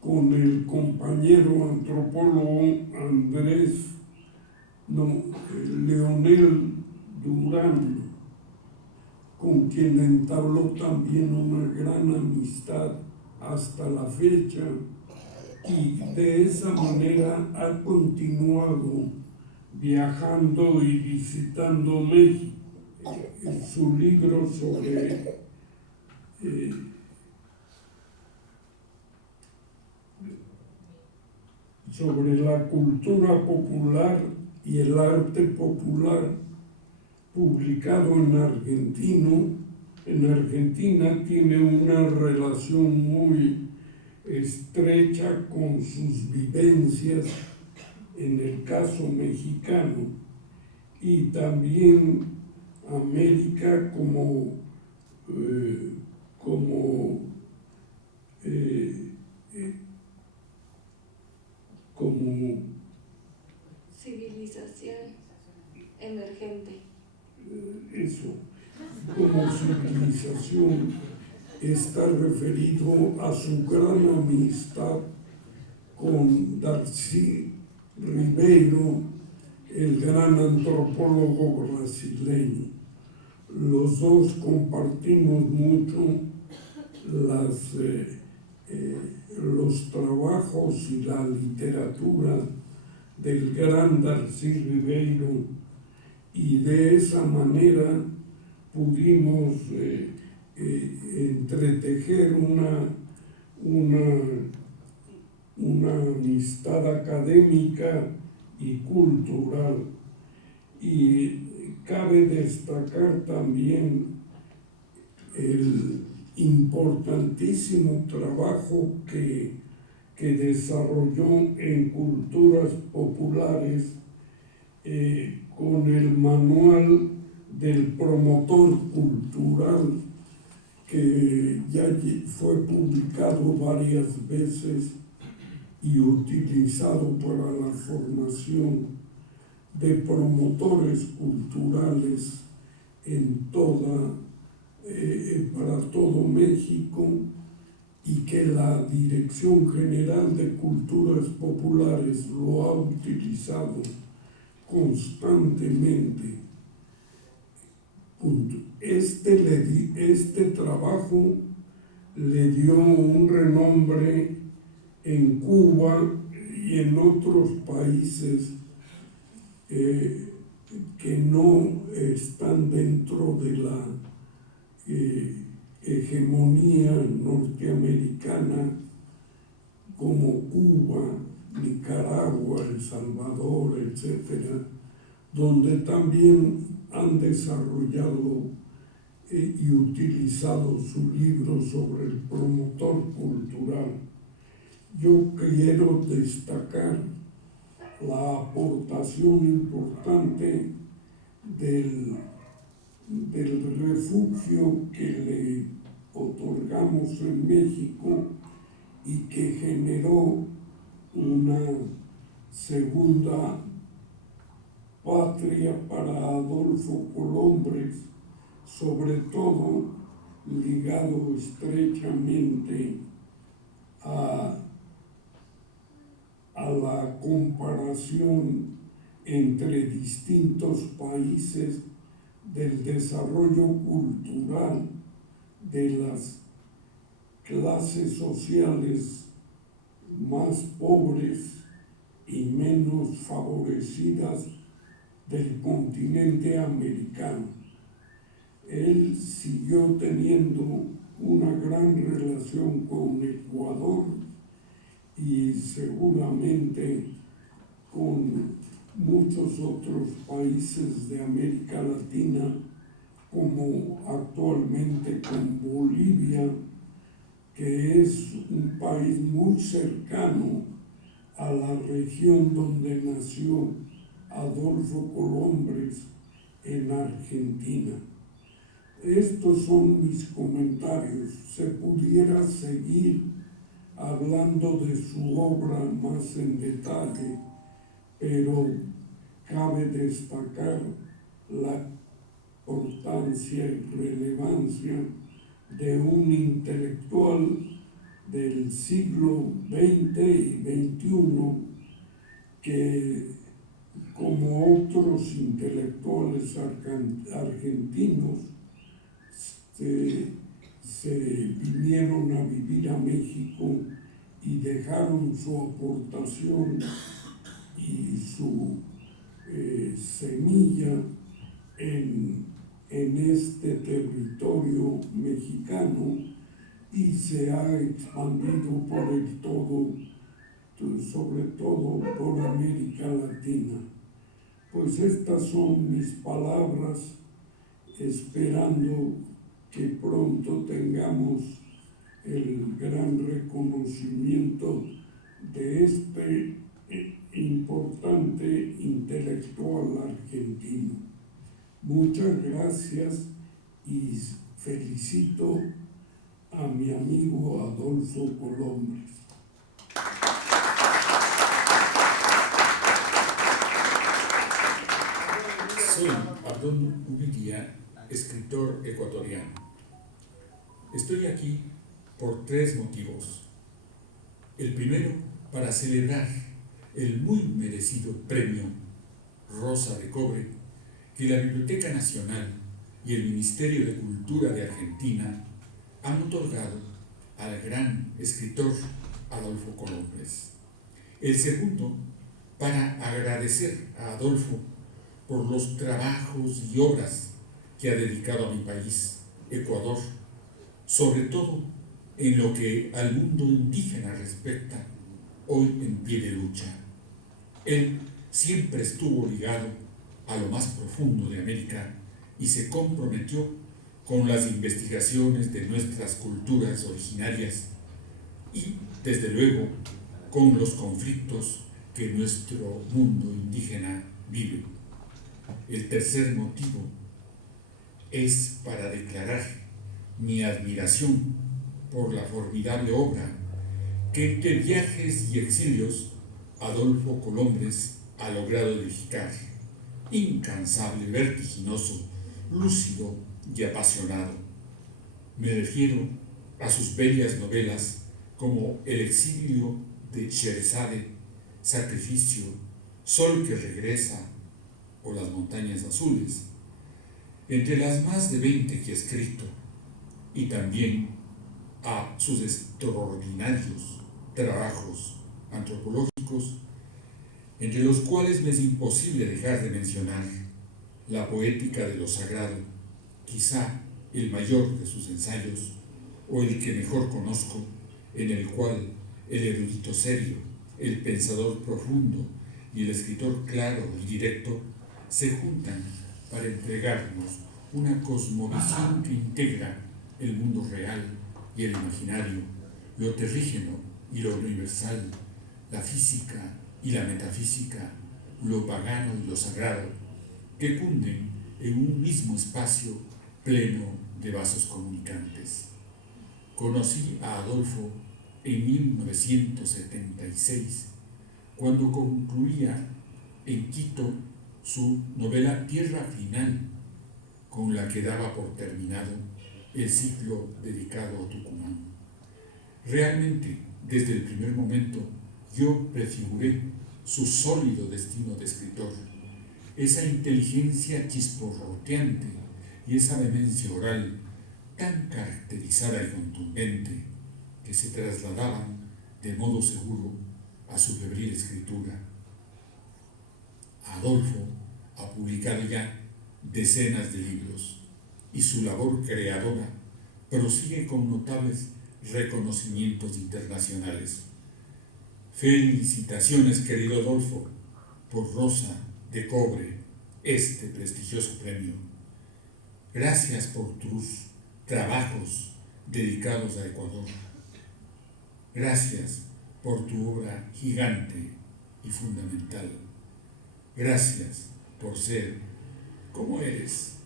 con el compañero antropólogo Leonel Durán, con quien entabló también una gran amistad hasta la fecha, y de esa manera ha continuado viajando y visitando México. Su libro sobre la cultura popular y el arte popular, publicado en Argentina, tiene una relación muy estrecha con sus vivencias en el caso mexicano, y también América como civilización emergente. Eso, como civilización, está referido a su gran amistad con Darcy Ribeiro, el gran antropólogo brasileño. Los dos compartimos mucho los trabajos y la literatura del gran Darcy Ribeiro, y de esa manera pudimos entretejer una amistad académica y cultural. Y cabe destacar también el importantísimo trabajo que desarrolló en culturas populares con el manual del promotor cultural, que ya fue publicado varias veces y utilizado para la formación de promotores culturales para todo México, y que la Dirección General de Culturas Populares lo ha utilizado constantemente. Este trabajo le dio un renombre en Cuba y en otros países que no están dentro de la hegemonía norteamericana, como Cuba, Nicaragua, El Salvador, etcétera, donde también han desarrollado y utilizado su libro sobre el promotor cultural. Yo quiero destacar la aportación importante del refugio que le otorgamos en México y que generó una segunda patria para Adolfo Colombres, sobre todo ligado estrechamente a la comparación entre distintos países del desarrollo cultural de las clases sociales más pobres y menos favorecidas del continente americano. Él siguió teniendo una gran relación con Ecuador y seguramente con muchos otros países de América Latina, como actualmente con Bolivia, que es un país muy cercano a la región donde nació Adolfo Colombres, en Argentina. Estos son mis comentarios. Se pudiera seguir hablando de su obra más en detalle, pero cabe destacar la importancia y relevancia de un intelectual del siglo XX y XXI que, como otros intelectuales argentinos, se vinieron a vivir a México y dejaron su aportación y su semilla en este territorio mexicano, y se ha expandido por el todo, sobre todo por América Latina. Pues estas son mis palabras, esperando que pronto tengamos el gran reconocimiento de este importante intelectual argentino. Muchas gracias y felicito a mi amigo Adolfo Colombres. Se Soy Abdul Ubidia, escritor ecuatoriano. Estoy aquí por 3 motivos. El primero, para celebrar el muy merecido premio Rosa de Cobre que la Biblioteca Nacional y el Ministerio de Cultura de Argentina han otorgado al gran escritor Adolfo Colombres. El segundo, para agradecer a Adolfo por los trabajos y obras que ha dedicado a mi país, Ecuador, sobre todo en lo que al mundo indígena respecta, hoy en pie de lucha. Él siempre estuvo ligado a lo más profundo de América y se comprometió con las investigaciones de nuestras culturas originarias y, desde luego, con los conflictos que nuestro mundo indígena vive. El tercer motivo es para declarar mi admiración por la formidable obra que entre viajes y exilios Adolfo Colombres ha logrado edificar, incansable, vertiginoso, lúcido y apasionado. Me refiero a sus bellas novelas como El exilio de Sheresade, Sacrificio, Sol que regresa o Las montañas azules, entre las más de 20 que ha escrito, y también a sus extraordinarios trabajos antropológicos, entre los cuales me es imposible dejar de mencionar La poética de lo sagrado, quizá el mayor de sus ensayos, o el que mejor conozco, en el cual el erudito serio, el pensador profundo y el escritor claro y directo se juntan para entregarnos una cosmovisión que integra el mundo real y el imaginario, lo terrígeno y lo universal, la física y la metafísica, lo pagano y lo sagrado, que cunden en un mismo espacio pleno de vasos comunicantes. Conocí a Adolfo en 1976, cuando concluía en Quito su novela Tierra Final, con la que daba por terminado el ciclo dedicado a Tucumán. Realmente, desde el primer momento, yo prefiguré su sólido destino de escritor, esa inteligencia chisporroteante y esa vehemencia oral tan caracterizada y contundente que se trasladaban de modo seguro a su febril escritura. Adolfo ha publicado ya decenas de libros y su labor creadora prosigue con notables reconocimientos internacionales. Felicitaciones, querido Adolfo, por Rosa de Cobre, este prestigioso premio. Gracias por tus trabajos dedicados a Ecuador. Gracias por tu obra gigante y fundamental. Gracias por ser como eres.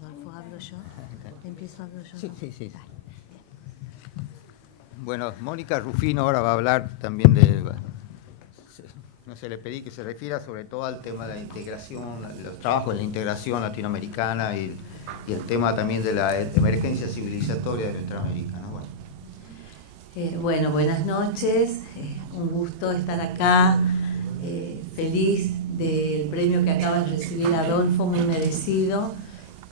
Adolfo, ¿hablo yo? ¿Empiezo a hablar yo? Sí. Bueno, Mónica Rufino ahora va a hablar también de... No sé, le pedí que se refiera sobre todo al tema de la integración, los trabajos de la integración latinoamericana y el tema también de la emergencia civilizatoria de Centroamérica, ¿no? Bueno, buenas noches, un gusto estar acá, feliz del premio que acaba de recibir Adolfo, muy merecido,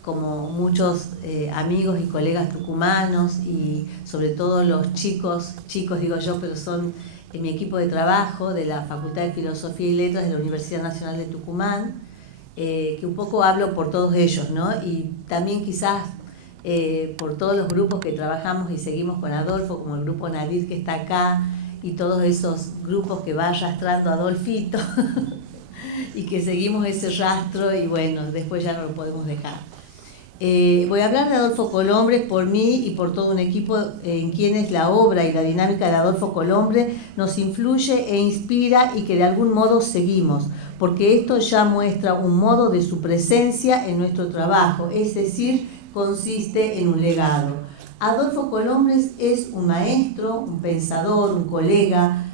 como muchos amigos y colegas tucumanos y sobre todo los chicos digo yo, pero son en mi equipo de trabajo de la Facultad de Filosofía y Letras de la Universidad Nacional de Tucumán, que un poco hablo por todos ellos, ¿no? Y también quizás por todos los grupos que trabajamos y seguimos con Adolfo, como el grupo Nadir que está acá, y todos esos grupos que va arrastrando Adolfito, y que seguimos ese rastro y bueno, después ya no lo podemos dejar. Voy a hablar de Adolfo Colombres por mí y por todo un equipo en quienes la obra y la dinámica de Adolfo Colombres nos influye e inspira y que de algún modo seguimos, porque esto ya muestra un modo de su presencia en nuestro trabajo, es decir, consiste en un legado. Adolfo Colombres es un maestro, un pensador, un colega,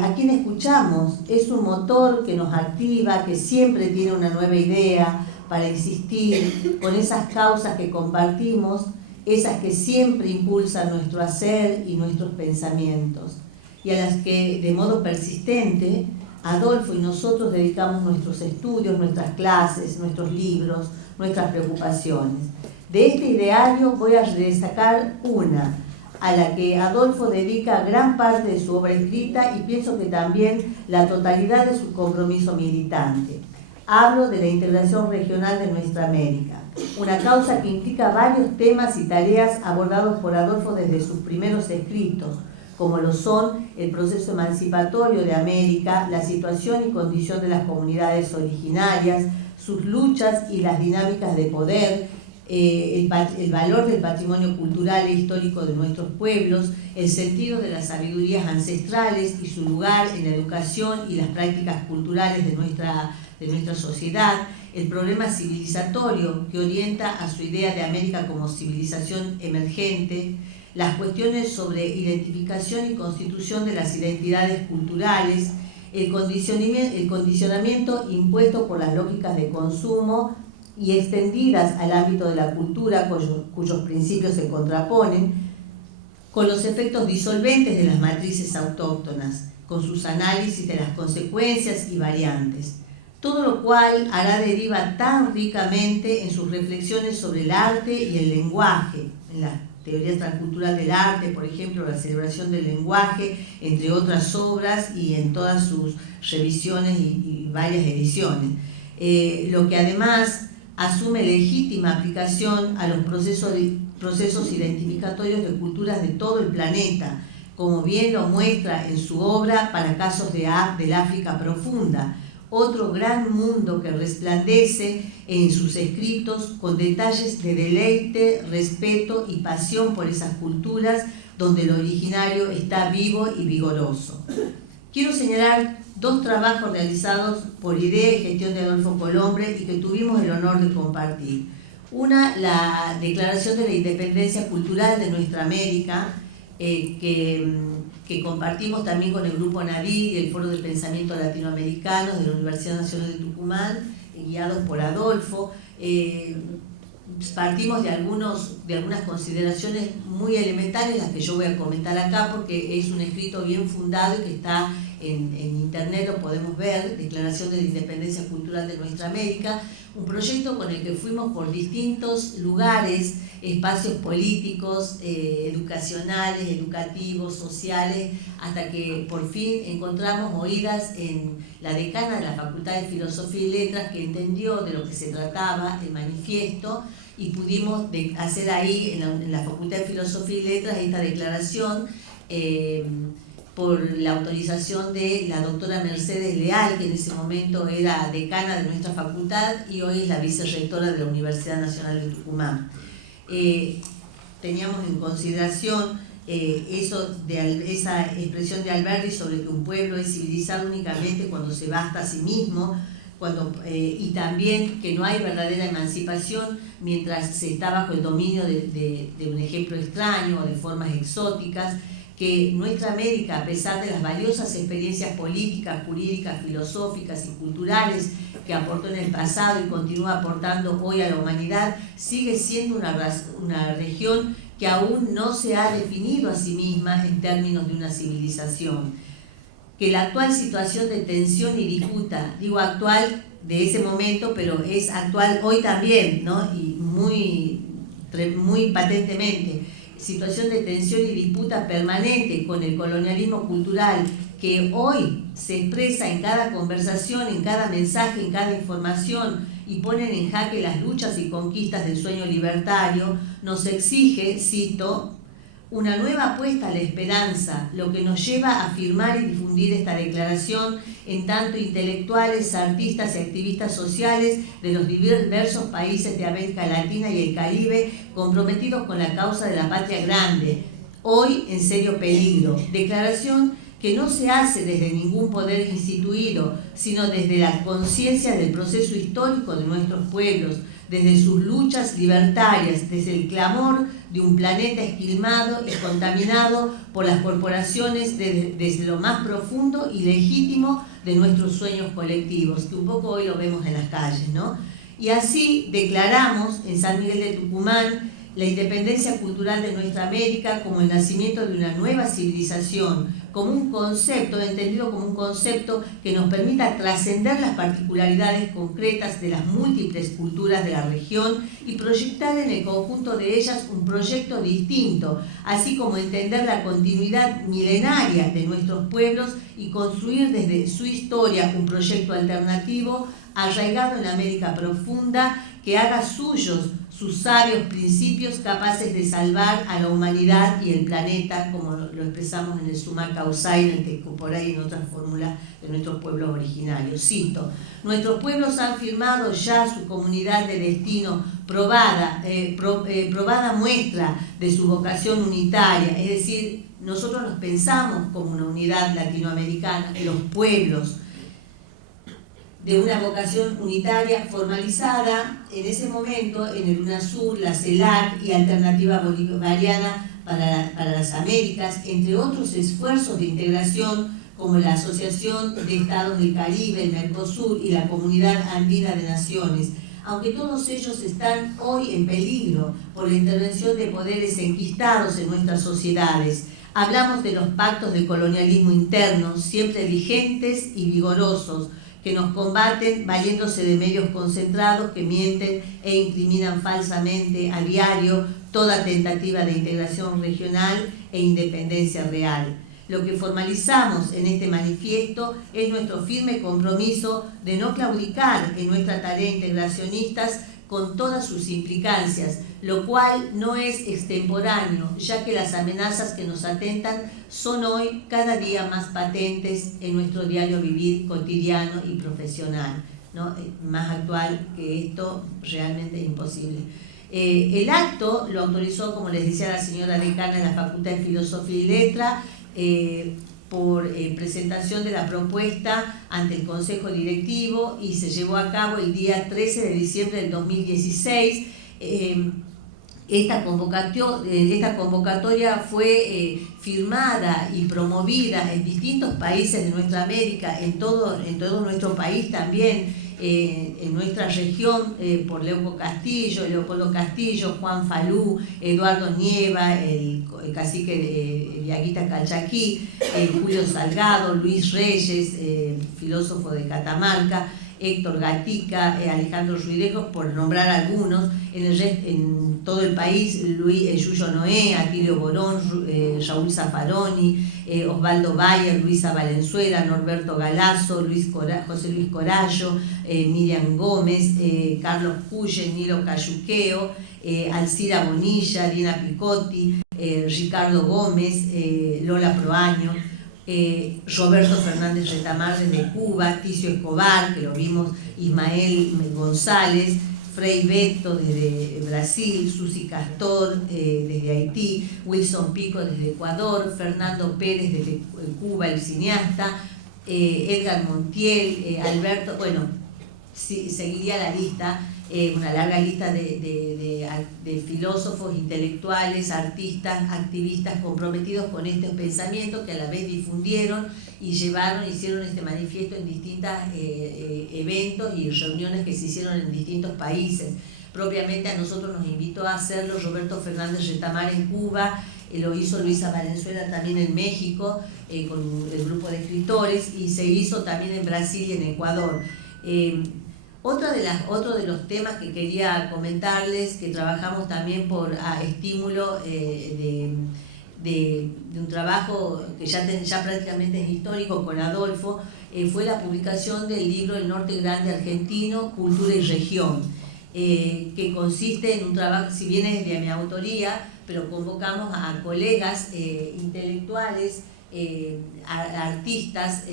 a quien escuchamos, es un motor que nos activa, que siempre tiene una nueva idea para insistir con esas causas que compartimos, esas que siempre impulsan nuestro hacer y nuestros pensamientos, y a las que de modo persistente Adolfo y nosotros dedicamos nuestros estudios, nuestras clases, nuestros libros, nuestras preocupaciones. De este ideario voy a destacar una, a la que Adolfo dedica gran parte de su obra escrita y pienso que también la totalidad de su compromiso militante. Hablo de la integración regional de nuestra América, una causa que implica varios temas y tareas abordados por Adolfo desde sus primeros escritos, como lo son el proceso emancipatorio de América, la situación y condición de las comunidades originarias, sus luchas y las dinámicas de poder, el valor del patrimonio cultural e histórico de nuestros pueblos, el sentido de las sabidurías ancestrales y su lugar en la educación y las prácticas culturales de nuestra sociedad, el problema civilizatorio que orienta a su idea de América como civilización emergente, las cuestiones sobre identificación y constitución de las identidades culturales, el condicionamiento impuesto por las lógicas de consumo y extendidas al ámbito de la cultura cuyos principios se contraponen, con los efectos disolventes de las matrices autóctonas, con sus análisis de las consecuencias y variantes. Todo lo cual hará deriva tan ricamente en sus reflexiones sobre el arte y el lenguaje, en la teoría transcultural del arte, por ejemplo, la celebración del lenguaje, entre otras obras y en todas sus revisiones y varias ediciones. Lo que además asume legítima aplicación a los procesos identificatorios de culturas de todo el planeta, como bien lo muestra en su obra Para casos del África profunda, otro gran mundo que resplandece en sus escritos con detalles de deleite, respeto y pasión por esas culturas donde lo originario está vivo y vigoroso. Quiero señalar dos trabajos realizados por idea y gestión de Adolfo Colombres y que tuvimos el honor de compartir. Una, la Declaración de la Independencia Cultural de Nuestra América, que compartimos también con el Grupo Nadir y el Foro de Pensamiento Latinoamericano de la Universidad Nacional de Tucumán, guiados por Adolfo. Partimos de algunas consideraciones muy elementales, las que yo voy a comentar acá, porque es un escrito bien fundado y que está en internet, lo podemos ver, Declaración de la Independencia Cultural de Nuestra América, un proyecto con el que fuimos por distintos lugares, espacios políticos, educacionales, educativos, sociales, hasta que por fin encontramos oídas en la decana de la Facultad de Filosofía y Letras, que entendió de lo que se trataba el manifiesto, y pudimos hacer ahí en la Facultad de Filosofía y Letras esta declaración por la autorización de la doctora Mercedes Leal, que en ese momento era decana de nuestra facultad y hoy es la vicerrectora de la Universidad Nacional de Tucumán. Teníamos en consideración esa expresión de Alberti sobre que un pueblo es civilizado únicamente cuando se basta a sí mismo, y también que no hay verdadera emancipación mientras se está bajo el dominio de un ejemplo extraño o de formas exóticas, que nuestra América, a pesar de las valiosas experiencias políticas, jurídicas, filosóficas y culturales que aportó en el pasado y continúa aportando hoy a la humanidad, sigue siendo una región que aún no se ha definido a sí misma en términos de una civilización. Que la actual situación de tensión y disputa, digo actual de ese momento, pero es actual hoy también, ¿no? Y muy patentemente, situación de tensión y disputa permanente con el colonialismo cultural que hoy se expresa en cada conversación, en cada mensaje, en cada información y ponen en jaque las luchas y conquistas del sueño libertario, nos exige, cito, una nueva apuesta a la esperanza, lo que nos lleva a firmar y difundir esta declaración en tanto intelectuales, artistas y activistas sociales de los diversos países de América Latina y el Caribe comprometidos con la causa de la patria grande, hoy en serio peligro. Declaración que no se hace desde ningún poder instituido, sino desde la conciencia del proceso histórico de nuestros pueblos, desde sus luchas libertarias, desde el clamor de un planeta esquilmado y contaminado por las corporaciones, desde lo más profundo y legítimo de nuestros sueños colectivos, que un poco hoy lo vemos en las calles, ¿no? Y así declaramos en San Miguel de Tucumán la independencia cultural de nuestra América como el nacimiento de una nueva civilización, como un concepto, entendido como un concepto que nos permita trascender las particularidades concretas de las múltiples culturas de la región y proyectar en el conjunto de ellas un proyecto distinto, así como entender la continuidad milenaria de nuestros pueblos y construir desde su historia un proyecto alternativo arraigado en la América profunda que haga suyos sus sabios principios capaces de salvar a la humanidad y el planeta, como lo expresamos en el Summa Causae, en el que por ahí en otras fórmulas de nuestros pueblos originarios. Cito: nuestros pueblos han firmado ya su comunidad de destino, probada muestra de su vocación unitaria, es decir, nosotros nos pensamos como una unidad latinoamericana, los pueblos, de una vocación unitaria formalizada en ese momento en el UNASUR, la CELAC y Alternativa Bolivariana para las Américas, entre otros esfuerzos de integración como la Asociación de Estados del Caribe, el Mercosur y la Comunidad Andina de Naciones, aunque todos ellos están hoy en peligro por la intervención de poderes enquistados en nuestras sociedades. Hablamos de los pactos de colonialismo interno, siempre vigentes y vigorosos, que nos combaten valiéndose de medios concentrados que mienten e incriminan falsamente a diario toda tentativa de integración regional e independencia real. Lo que formalizamos en este manifiesto es nuestro firme compromiso de no claudicar en nuestra tarea integracionistas con todas sus implicancias, lo cual no es extemporáneo, ya que las amenazas que nos atentan son hoy cada día más patentes en nuestro diario vivir cotidiano y profesional, ¿no? Más actual que esto realmente es imposible. El acto lo autorizó, como les decía la señora decana de la Facultad de Filosofía y Letras, por presentación de la propuesta ante el Consejo Directivo, y se llevó a cabo el día 13 de diciembre del 2016. Esta convocatoria fue firmada y promovida en distintos países de nuestra América, en todo nuestro país también, en nuestra región, por Leopoldo Castillo, Juan Falú, Eduardo Nieva, el cacique de Viaguita Calchaquí, Julio Salgado, Luis Reyes, filósofo de Catamarca, Héctor Gatica, Alejandro Ruidejo, por nombrar algunos. En todo el país, Yuyo Noé, Atilio Borón, Raúl Zaffaroni, Osvaldo Bayer, Luisa Valenzuela, Norberto Galazo, José Luis Corallo, Miriam Gómez, Carlos Cuyen, Nilo Cayuqueo, Alcira Bonilla, Dina Picotti, Ricardo Gómez, Lola Proaño, Roberto Fernández Retamar desde Cuba, Ticio Escobar, que lo vimos, Ismael González, Frei Beto desde Brasil, Susi Castor desde Haití, Wilson Pico desde Ecuador, Fernando Pérez desde Cuba, el cineasta, Edgar Montiel, Alberto, bueno, sí, seguiría la lista, una larga lista de filósofos, intelectuales, artistas, activistas comprometidos con estos pensamientos, que a la vez difundieron y hicieron este manifiesto en distintos eventos y reuniones que se hicieron en distintos países. Propiamente a nosotros nos invitó a hacerlo Roberto Fernández Retamar en Cuba, lo hizo Luisa Valenzuela también en México, con el grupo de escritores, y se hizo también en Brasil y en Ecuador. Otro de los temas que quería comentarles, que trabajamos también por estímulo de un trabajo que ya prácticamente es histórico con Adolfo, fue la publicación del libro El Norte Grande Argentino, Cultura y Región, que consiste en un trabajo, si bien es de mi autoría, pero convocamos a colegas intelectuales, artistas,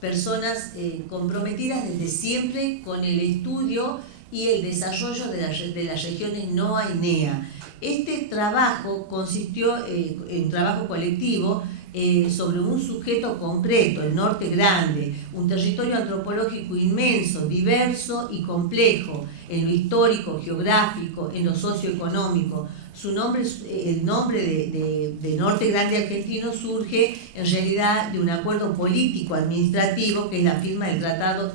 personas comprometidas desde siempre con el estudio y el desarrollo de las regiones NOA y NEA. Este trabajo consistió en trabajo colectivo sobre un sujeto concreto, el Norte Grande, un territorio antropológico inmenso, diverso y complejo, en lo histórico, geográfico, en lo socioeconómico. El nombre de Norte Grande argentino surge en realidad de un acuerdo político-administrativo que es la firma del Tratado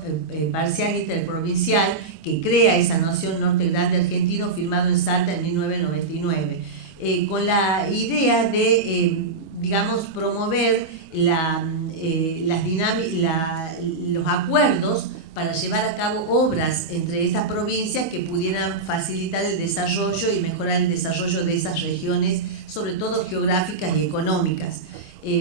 Parcial Interprovincial que crea esa noción Norte Grande argentino, firmado en Salta en 1999, con la idea de promover los acuerdos para llevar a cabo obras entre estas provincias que pudieran facilitar el desarrollo y mejorar el desarrollo de esas regiones, sobre todo geográficas y económicas.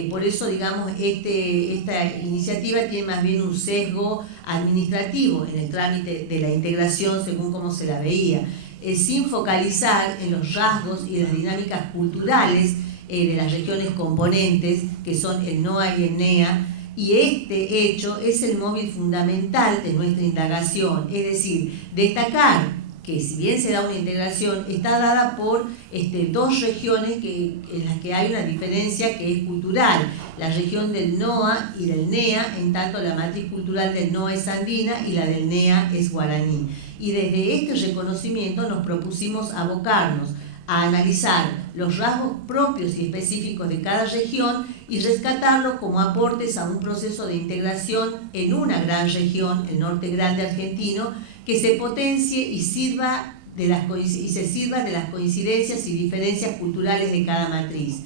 Por eso, esta iniciativa tiene más bien un sesgo administrativo en el trámite de la integración, según como se la veía, sin focalizar en los rasgos y las dinámicas culturales de las regiones componentes, que son el NOA y el NEA, y este hecho es el móvil fundamental de nuestra indagación, es decir, destacar que si bien se da una integración, está dada por dos regiones en las que hay una diferencia que es cultural, la región del NOA y del NEA, en tanto la matriz cultural del NOA es andina y la del NEA es guaraní. Y desde este reconocimiento nos propusimos abocarnos a analizar los rasgos propios y específicos de cada región y rescatarlos como aportes a un proceso de integración en una gran región, el Norte Grande argentino, que se potencie y se sirva de las coincidencias y diferencias culturales de cada matriz.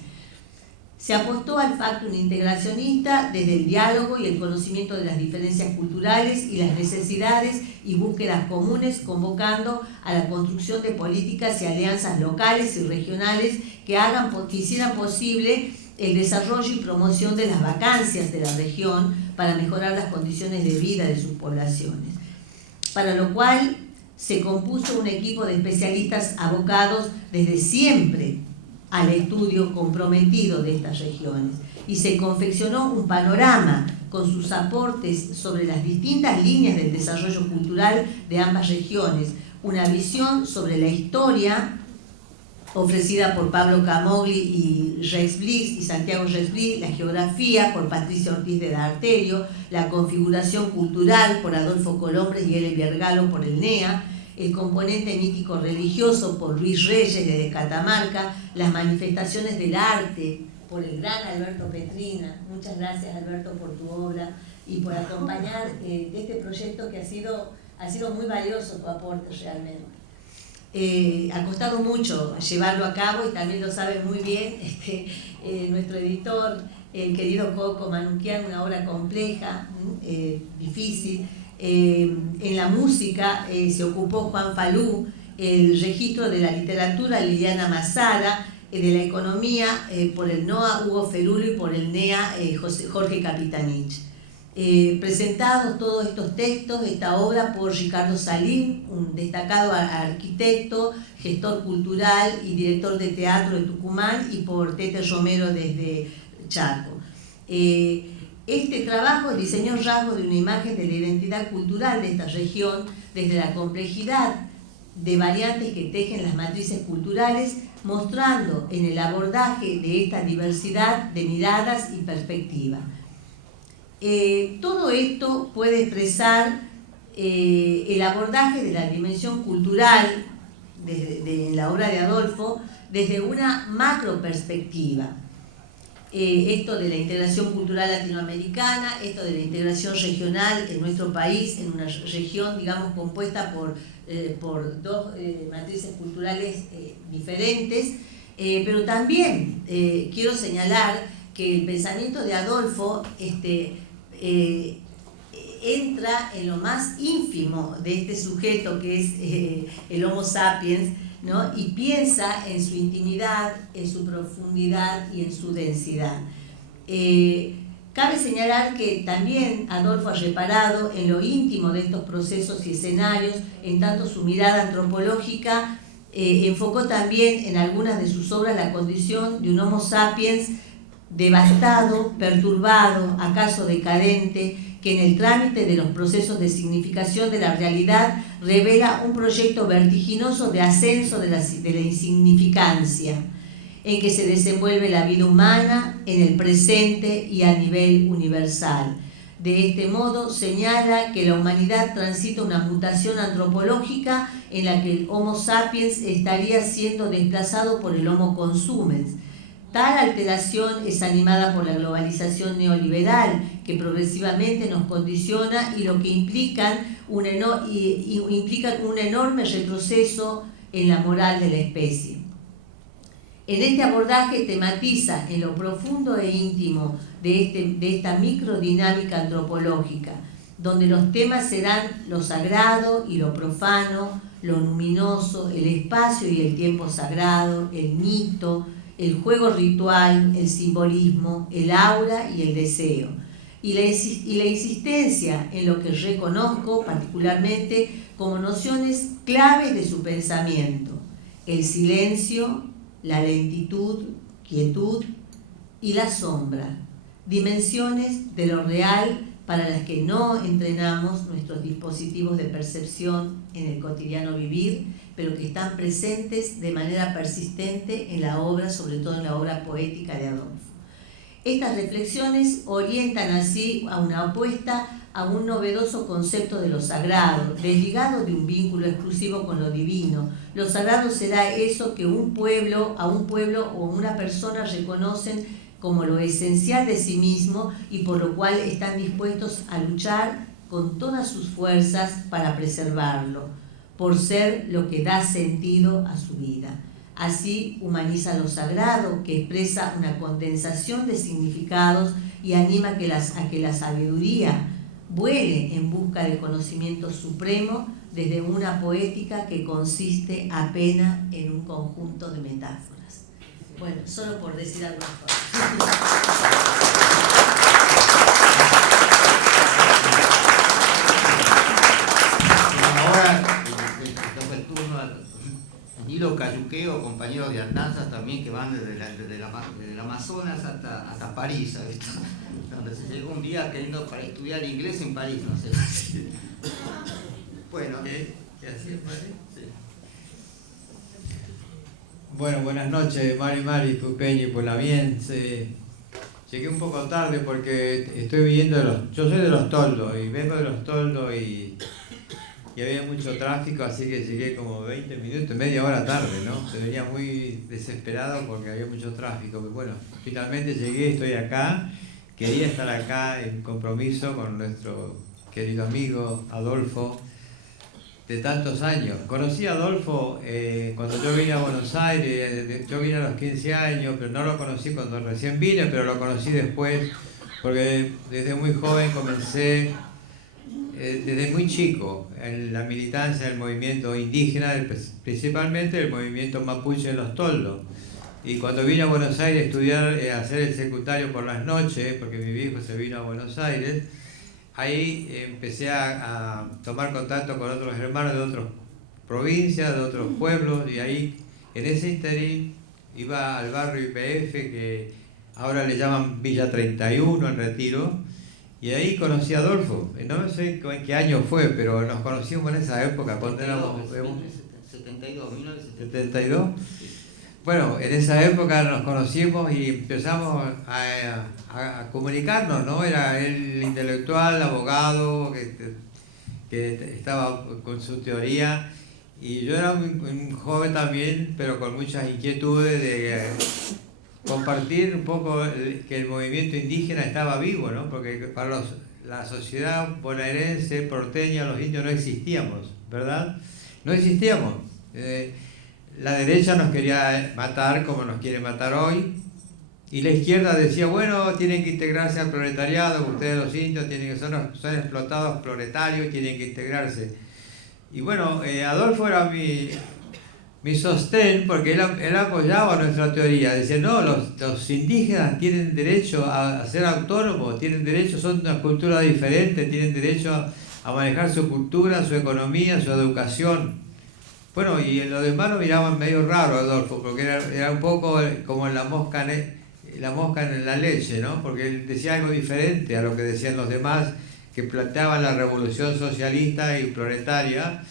Se apostó al factum integracionista desde el diálogo y el conocimiento de las diferencias culturales y las necesidades y búsquedas comunes, convocando a la construcción de políticas y alianzas locales y regionales que hicieran posible el desarrollo y promoción de las vacancias de la región para mejorar las condiciones de vida de sus poblaciones. Para lo cual se compuso un equipo de especialistas abocados desde siempre al estudio comprometido de estas regiones y se confeccionó un panorama con sus aportes sobre las distintas líneas del desarrollo cultural de ambas regiones, una visión sobre la historia ofrecida por Pablo Camogli y Rex Bliss y Santiago Rex Bliss, la geografía por Patricia Ortiz de D'Arterio, la configuración cultural por Adolfo Colombres y L. Biergalo por el NEA, el componente mítico religioso por Luis Reyes desde Catamarca, las manifestaciones del arte por el gran Alberto Petrina. Muchas gracias, Alberto, por tu obra y por acompañar este proyecto que ha sido muy valioso tu aporte realmente. Ha costado mucho llevarlo a cabo y también lo sabe muy bien nuestro editor, el querido Coco Manuquian, una obra compleja, difícil. En la música se ocupó Juan Falú, el registro de la literatura Liliana Mazara, de la economía por el NOA Hugo Ferulo y por el NEA Jorge Capitanich. Presentados todos estos textos, esta obra por Ricardo Salín, un destacado arquitecto, gestor cultural y director de teatro de Tucumán, y por Tete Romero desde Chaco. Este trabajo diseñó rasgos de una imagen de la identidad cultural de esta región desde la complejidad de variantes que tejen las matrices culturales, mostrando en el abordaje de esta diversidad de miradas y perspectivas. Todo esto puede expresar el abordaje de la dimensión cultural en la obra de Adolfo desde una macro perspectiva. Esto de la integración cultural latinoamericana, esto de la integración regional en nuestro país, en una región, compuesta por dos matrices culturales diferentes, pero también quiero señalar que el pensamiento de Adolfo entra en lo más ínfimo de este sujeto que es el Homo sapiens, ¿no? Y piensa en su intimidad, en su profundidad y en su densidad. Cabe señalar que también Adolfo ha reparado en lo íntimo de estos procesos y escenarios, en tanto su mirada antropológica enfocó también en algunas de sus obras la condición de un Homo sapiens devastado, perturbado, acaso decadente, que en el trámite de los procesos de significación de la realidad revela un proyecto vertiginoso de ascenso de la insignificancia, en que se desenvuelve la vida humana en el presente y a nivel universal. De este modo señala que la humanidad transita una mutación antropológica en la que el Homo sapiens estaría siendo desplazado por el Homo consumens. Tal alteración es animada por la globalización neoliberal, que progresivamente nos condiciona y lo que implica un enorme retroceso en la moral de la especie. En este abordaje tematiza en lo profundo e íntimo de esta microdinámica antropológica, donde los temas serán lo sagrado y lo profano, lo luminoso, el espacio y el tiempo sagrado, el mito, el juego ritual, el simbolismo, el aura y el deseo. Y la insistencia en lo que reconozco particularmente como nociones claves de su pensamiento: el silencio, la lentitud, quietud y la sombra, dimensiones de lo real para las que no entrenamos nuestros dispositivos de percepción en el cotidiano vivir, pero que están presentes de manera persistente en la obra, sobre todo en la obra poética de Adolfo. Estas reflexiones orientan así a una apuesta a un novedoso concepto de lo sagrado, desligado de un vínculo exclusivo con lo divino. Lo sagrado será eso que a un pueblo o una persona reconocen como lo esencial de sí mismo y por lo cual están dispuestos a luchar con todas sus fuerzas para preservarlo, por ser lo que da sentido a su vida. Así humaniza lo sagrado, que expresa una condensación de significados y anima a que la sabiduría vuele en busca del conocimiento supremo desde una poética que consiste apenas en un conjunto de metáforas. Bueno, solo por decir algunas cosas. Ahora toca el turno a Nilo Cayuqueo, compañeros de andanzas también que van desde el Amazonas hasta París, ¿sabes? Donde se llegó un día queriendo para estudiar inglés en París, no sé. Bueno, ¿qué hacía París? Sí. Bueno, buenas noches, Mari, Pupeñi, por la bien. Llegué un poco tarde porque estoy viniendo yo soy de Los Toldos y vengo de Los Toldos y había mucho tráfico, así que llegué como 20 minutos, media hora tarde, ¿no? Se venía muy desesperado porque había mucho tráfico. Pero bueno, finalmente llegué, estoy acá. Quería estar acá en compromiso con nuestro querido amigo Adolfo de tantos años. Conocí a Adolfo cuando yo vine a Buenos Aires. Yo vine a los 15 años, pero no lo conocí cuando recién vine, pero lo conocí después, porque desde muy joven comencé, desde muy chico, en la militancia del movimiento indígena, principalmente el movimiento mapuche en Los Toldos. Y cuando vine a Buenos Aires a estudiar, a hacer el secundario por las noches, porque mi viejo se vino a Buenos Aires, ahí empecé a tomar contacto con otros hermanos de otras provincias, de otros pueblos, y ahí en ese interín iba al barrio YPF, que ahora le llaman Villa 31 en Retiro, y ahí conocí a Adolfo. No sé en qué año fue, pero nos conocimos en esa época, cuando éramos... 1972. Bueno, en esa época nos conocimos y empezamos a comunicarnos, ¿no? Era él intelectual, abogado, que estaba con su teoría, y yo era un joven también, pero con muchas inquietudes de compartir un poco que el movimiento indígena estaba vivo, ¿no? Porque para la sociedad bonaerense, porteña, los indios no existíamos, ¿verdad? No existíamos. La derecha nos quería matar como nos quiere matar hoy, y la izquierda decía, bueno, tienen que integrarse al proletariado, ustedes los indios son explotados proletarios, tienen que integrarse. Y bueno, Adolfo era mi sostén, porque él apoyaba nuestra teoría, decía, no, los indígenas tienen derecho a ser autónomos, tienen derecho, son una cultura diferente, tienen derecho a manejar su cultura, su economía, su educación. Bueno, y los demás lo miraban medio raro a Adolfo, porque era un poco como la mosca en la leche, ¿no? Porque él decía algo diferente a lo que decían los demás, que planteaban la revolución socialista y proletaria,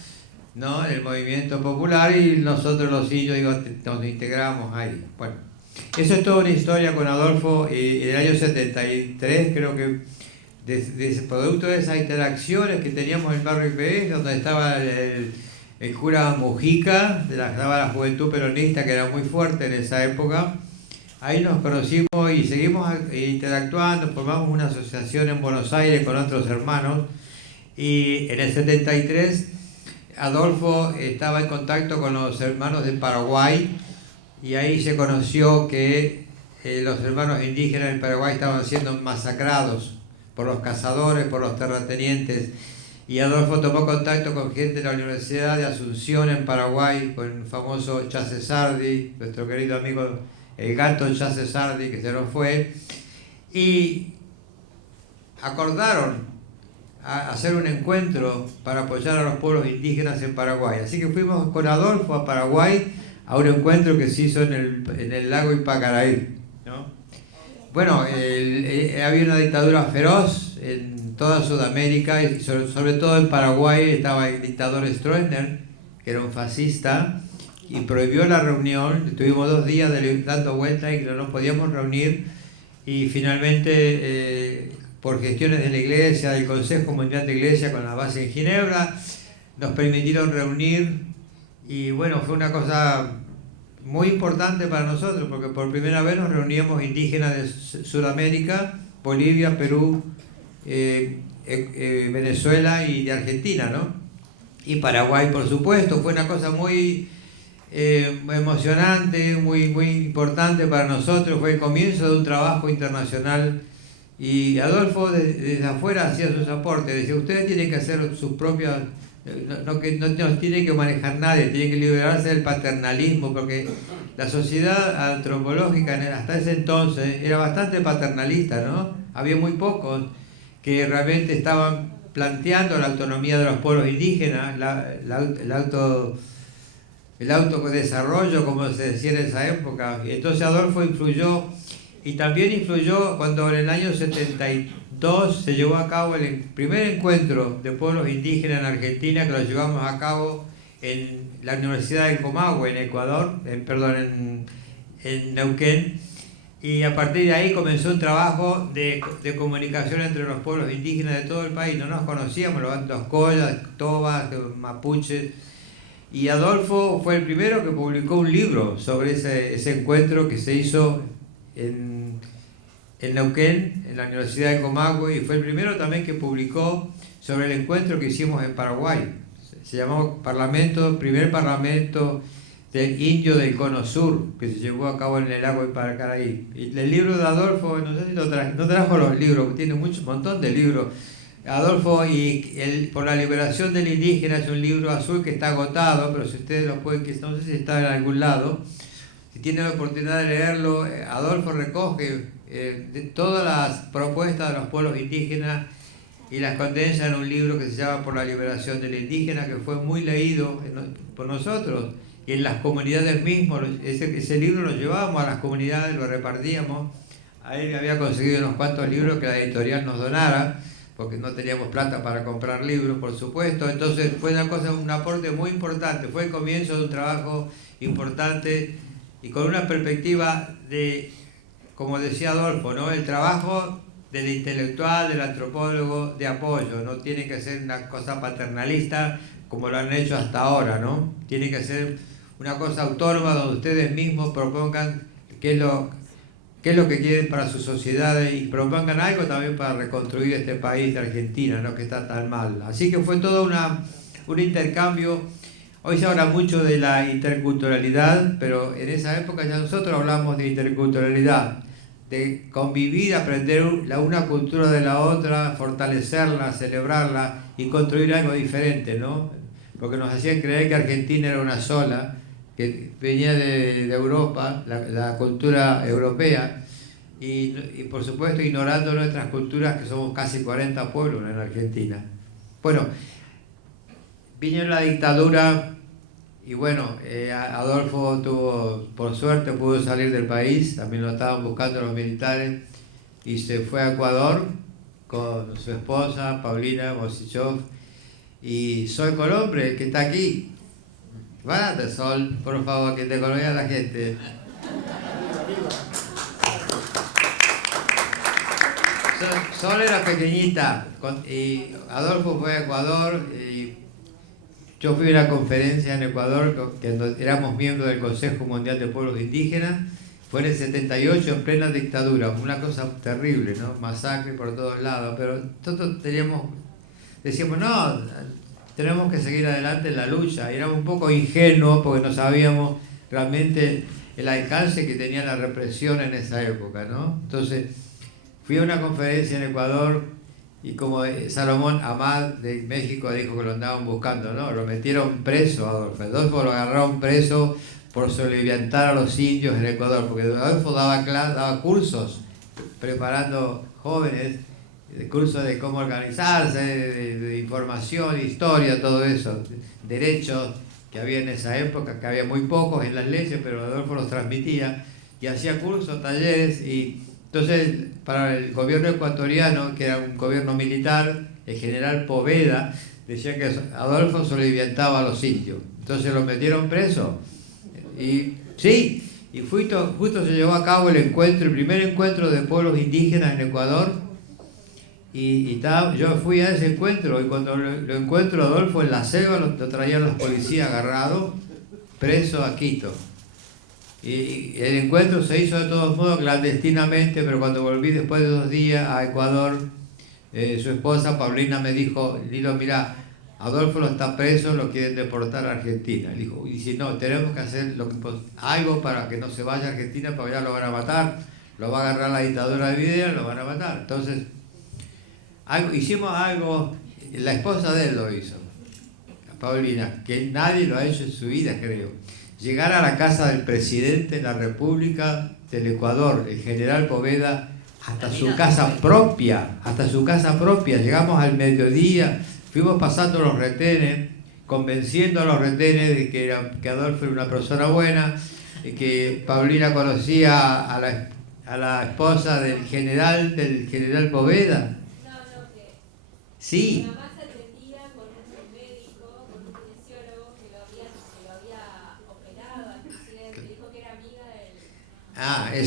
¿no? El movimiento popular, y nosotros los indios nos integramos ahí. Bueno, eso es toda una historia con Adolfo, y en el año 73 creo que producto de esas interacciones que teníamos en el barrio IPS, donde estaba el cura Mujica, estaba la Juventud Peronista, que era muy fuerte en esa época. Ahí nos conocimos y seguimos interactuando, formamos una asociación en Buenos Aires con otros hermanos, y en el 73 Adolfo estaba en contacto con los hermanos de Paraguay, y ahí se conoció que los hermanos indígenas en Paraguay estaban siendo masacrados por los cazadores, por los terratenientes, y Adolfo tomó contacto con gente de la Universidad de Asunción en Paraguay, con el famoso Chase Sardi, nuestro querido amigo el gato Chase Sardi, que se nos fue, y acordaron hacer un encuentro para apoyar a los pueblos indígenas en Paraguay. Así que fuimos con Adolfo a Paraguay a un encuentro que se hizo en el lago Ipacaraí, ¿no? Bueno, había una dictadura feroz en toda Sudamérica, y sobre todo en Paraguay estaba el dictador Stroessner, que era un fascista, y prohibió la reunión. Estuvimos 2 días dando vueltas y que no nos podíamos reunir, y finalmente por gestiones de la Iglesia, del Consejo Mundial de Iglesia con la base en Ginebra, nos permitieron reunir, y bueno, fue una cosa muy importante para nosotros, porque por primera vez nos reuníamos indígenas de Sudamérica, Bolivia, Perú, Venezuela y de Argentina, ¿no? Y Paraguay, por supuesto. Fue una cosa muy emocionante, muy importante para nosotros. Fue el comienzo de un trabajo internacional, y Adolfo desde afuera hacía sus aportes. Decía, ustedes tienen que hacer sus propias, no tienen que manejar nadie, tienen que liberarse del paternalismo, porque la sociedad antropológica hasta ese entonces era bastante paternalista, ¿no? Había muy pocos que realmente estaban planteando la autonomía de los pueblos indígenas, el autodesarrollo, como se decía en esa época. Y entonces Adolfo influyó, y también influyó cuando en el año 72 se llevó a cabo el primer encuentro de pueblos indígenas en Argentina, que lo llevamos a cabo en la Universidad del Comahue, en Ecuador, en Neuquén, y a partir de ahí comenzó un trabajo de comunicación entre los pueblos indígenas de todo el país. No nos conocíamos, los collas, tobas, mapuches, y Adolfo fue el primero que publicó un libro sobre ese encuentro que se hizo en Neuquén, en la Universidad de Comahue, y fue el primero también que publicó sobre el encuentro que hicimos en Paraguay. Se llamó primer parlamento del indio del Cono Sur, que se llevó a cabo en el lago Ipacaraí. Y el libro de Adolfo, no sé si no trajo los libros, tiene un montón de libros. Adolfo y por la liberación del indígena es un libro azul que está agotado, pero si ustedes lo pueden, no sé si está en algún lado, si tienen la oportunidad de leerlo, Adolfo recoge todas las propuestas de los pueblos indígenas y las condensa en un libro que se llama Por la liberación del indígena, que fue muy leído por nosotros y en las comunidades mismas. Ese libro lo llevábamos a las comunidades, lo repartíamos. A él me había conseguido unos cuantos libros que la editorial nos donara, porque no teníamos plata para comprar libros, por supuesto. Entonces fue un aporte muy importante, fue el comienzo de un trabajo importante y con una perspectiva de, como decía Adolfo, ¿no? El trabajo del intelectual, del antropólogo, de apoyo. No tiene que ser una cosa paternalista como lo han hecho hasta ahora, ¿no? Tiene que ser una cosa autónoma donde ustedes mismos propongan qué es lo que quieren para sus sociedades y propongan algo también para reconstruir este país de Argentina, ¿no? Que está tan mal. Así que fue todo un intercambio. Hoy se habla mucho de la interculturalidad, pero en esa época ya nosotros hablamos de interculturalidad, de convivir, aprender una cultura de la otra, fortalecerla, celebrarla y construir algo diferente, ¿no? Porque nos hacían creer que Argentina era una sola, que venía de Europa, la cultura europea, y por supuesto ignorando nuestras culturas, que somos casi 40 pueblos en Argentina. Bueno, vino la dictadura Y bueno, Adolfo tuvo, por suerte pudo salir del país, también lo estaban buscando los militares, y se fue a Ecuador con su esposa, Paulina Mosichov, y Sol Colombre, que está aquí. Párate, Sol, por favor, que te conozca la gente. Sol era pequeñita, y Adolfo fue a Ecuador, y yo fui a una conferencia en Ecuador, que éramos miembros del Consejo Mundial de Pueblos Indígenas. Fue en el 78, en plena dictadura, una cosa terrible, ¿no? Masacre por todos lados, pero nosotros decíamos, no, tenemos que seguir adelante en la lucha. Y éramos un poco ingenuos porque no sabíamos realmente el alcance que tenía la represión en esa época, ¿no? Entonces, fui a una conferencia en Ecuador y como Salomón Amad de México dijo que lo andaban buscando, ¿no? Lo metieron preso a Adolfo. Adolfo lo agarraron preso por soliviantar a los indios en Ecuador, porque Adolfo daba cursos preparando jóvenes, cursos de cómo organizarse, de información, historia, todo eso, derechos que había en esa época, que había muy pocos en las leyes, pero Adolfo los transmitía y hacía cursos, talleres. Y entonces para el gobierno ecuatoriano, que era un gobierno militar, el general Poveda decía que Adolfo soliviantaba a los indios, entonces lo metieron preso. Y sí, y justo se llevó a cabo el primer encuentro de pueblos indígenas en Ecuador, y yo fui a ese encuentro, y cuando lo encuentro a Adolfo en la selva, lo traían los policías agarrados, preso a Quito. Y el encuentro se hizo de todos modos clandestinamente, pero cuando volví después de 2 días a Ecuador, su esposa Paulina me dijo, Lilo, mira, Adolfo lo está preso, lo quieren deportar a Argentina. Y dijo, y si no, tenemos que hacer algo para que no se vaya a Argentina, porque ya lo van a matar, lo va a agarrar la dictadura de Videla, lo van a matar. Entonces, hicimos algo, la esposa de él lo hizo, Paulina, que nadie lo ha hecho en su vida, creo. Llegar a la casa del presidente de la República del Ecuador, el general Poveda, hasta su casa propia, llegamos al mediodía. Fuimos pasando los retenes, convenciendo a los retenes de que Adolfo era una persona buena, que Paulina conocía a la esposa del general Poveda. Sí. Mi mamá se atendía con un médico, con un kinesiólogo que lo había operado al presidente, dijo que era amiga del...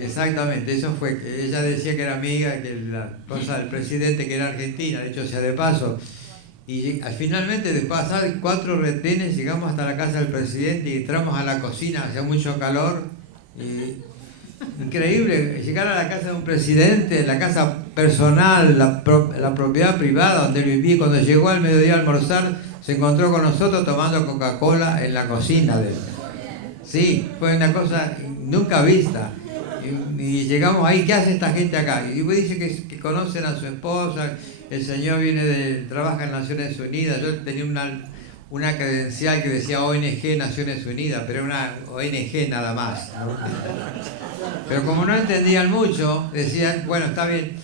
Exactamente, eso fue, ella decía que era amiga de la esposa del presidente, que era argentina, de hecho sea de paso, y finalmente de pasar 4 retenes llegamos hasta la casa del presidente y entramos a la cocina, hacía mucho calor, increíble, llegar a la casa de un presidente, la casa personal, la propiedad privada donde vivía. Cuando llegó al mediodía a almorzar, se encontró con nosotros tomando Coca-Cola en la cocina de él. Sí, fue una cosa nunca vista. Y llegamos ahí, ¿qué hace esta gente acá? Y dice que conocen a su esposa, el señor trabaja en Naciones Unidas. Yo tenía una credencial que decía ONG Naciones Unidas, pero era una ONG nada más. Pero como no entendían mucho, decían, bueno, está bien.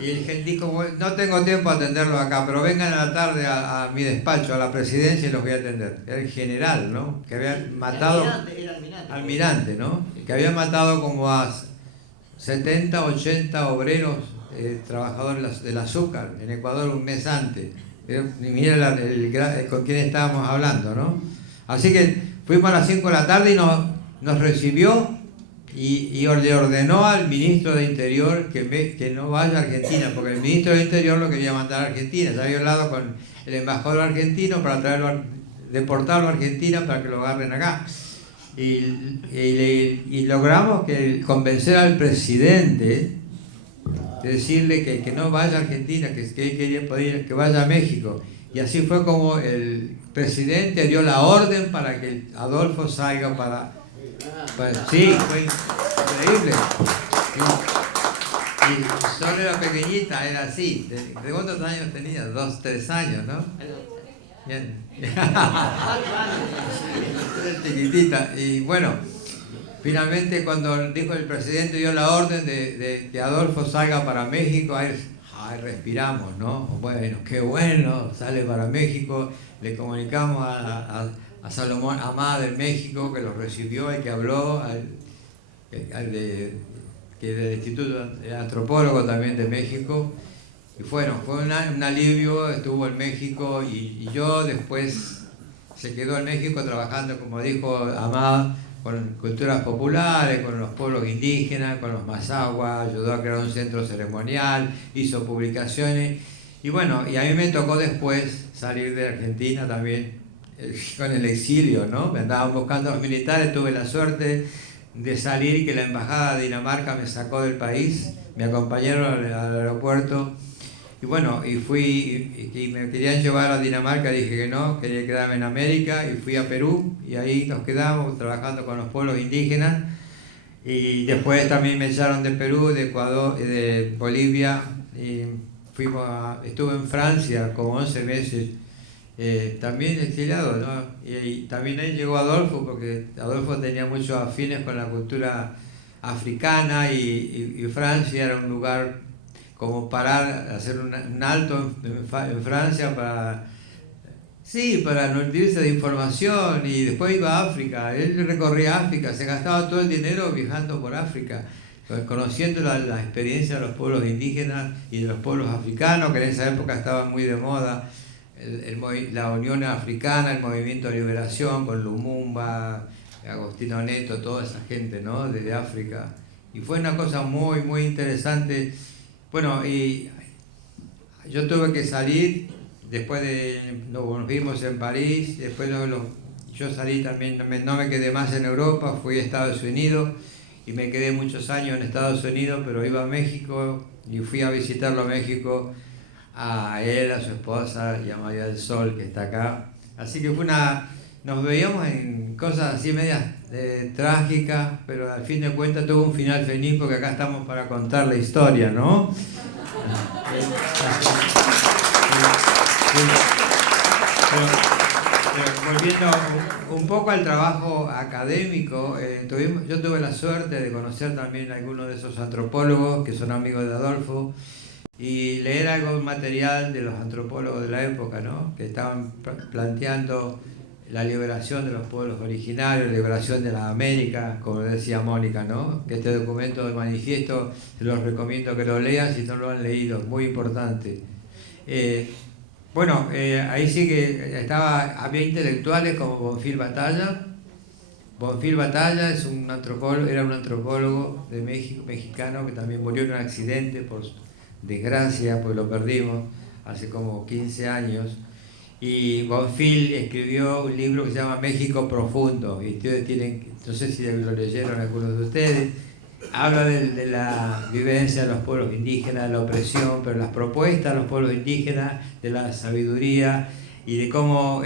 Y él dijo, no tengo tiempo a atenderlo acá, pero vengan a la tarde a mi despacho, a la presidencia, y los voy a atender. Era el general, ¿no? Que había matado... Almirante, ¿no? Que había matado como a 70, 80 obreros, trabajadores del azúcar, en Ecuador un mes antes. Mira con quién estábamos hablando, ¿no? Así que fuimos a las 5 de la tarde y nos recibió y le ordenó al ministro de Interior que no vaya a Argentina, porque el ministro de Interior lo quería mandar a Argentina. Se había hablado con el embajador argentino para deportarlo a Argentina para que lo agarren acá. Y logramos convencer al presidente de decirle que no vaya a Argentina, que vaya a México. Y así fue como el presidente dio la orden para que Adolfo salga para sí, fue increíble. Y Sol era pequeñita, era así. ¿De cuántos años tenía? 2, 3 años, ¿no? Bien. Chiquitita. Y bueno, finalmente cuando dijo el presidente, dio la orden de que Adolfo salga para México, ahí respiramos, ¿no? Bueno, qué bueno, sale para México, le comunicamos a a Salomón Amá de México, que los recibió y que habló, que del Instituto Antropólogo también de México. Y bueno, fue un alivio, estuvo en México y yo después se quedó en México trabajando, como dijo Amá, con culturas populares, con los pueblos indígenas, con los mazahua, ayudó a crear un centro ceremonial, hizo publicaciones. Y bueno, y a mí me tocó después salir de Argentina también, con el exilio, ¿no? Me andaban buscando los militares, tuve la suerte de salir y que la embajada de Dinamarca me sacó del país, me acompañaron al aeropuerto. Y bueno, y fui, y me querían llevar a Dinamarca, dije que no, quería quedarme en América, y fui a Perú, y ahí nos quedamos trabajando con los pueblos indígenas. Y después también me echaron de Perú, de Ecuador, de Bolivia, y estuve en Francia como 11 meses, también exiliado, ¿no? Y también ahí llegó Adolfo, porque Adolfo tenía muchos afines con la cultura africana, y Francia era un lugar como parar, hacer un alto en Francia para nutrirse de información, y después iba a África. Él recorría África, se gastaba todo el dinero viajando por África, conociendo la experiencia de los pueblos indígenas y de los pueblos africanos, que en esa época estaban muy de moda, la Unión Africana, el Movimiento de Liberación, con Lumumba, Agostino Neto, toda esa gente, ¿no?, desde África. Y fue una cosa muy, muy interesante. Bueno, y yo tuve que salir, después nos vimos en París, después yo salí también, no me quedé más en Europa, fui a Estados Unidos, y me quedé muchos años en Estados Unidos, pero iba a México, y fui a visitarlo a México, a él, a su esposa, y a María del Sol, que está acá. Así que nos veíamos en cosas así medias trágicas, pero al fin de cuentas tuvo un final feliz, porque acá estamos para contar la historia, ¿no? Pero volviendo un poco al trabajo académico, yo tuve la suerte de conocer también a algunos de esos antropólogos que son amigos de Adolfo, y leer algo material de los antropólogos de la época, ¿no?, que estaban planteando la liberación de los pueblos originarios, la liberación de la América, como decía Mónica, ¿no?, que este documento de manifiesto se los recomiendo que lo lean si no lo han leído, muy importante. Ahí sí que había intelectuales como Bonfil Batalla. Bonfil Batalla era un antropólogo de México, mexicano, que también murió en un accidente, por desgracia, pues lo perdimos hace como 15 años. Y Bonfil escribió un libro que se llama México Profundo, y ustedes no sé si lo leyeron algunos de ustedes, habla de la vivencia de los pueblos indígenas, de la opresión, pero las propuestas de los pueblos indígenas, de la sabiduría, y de cómo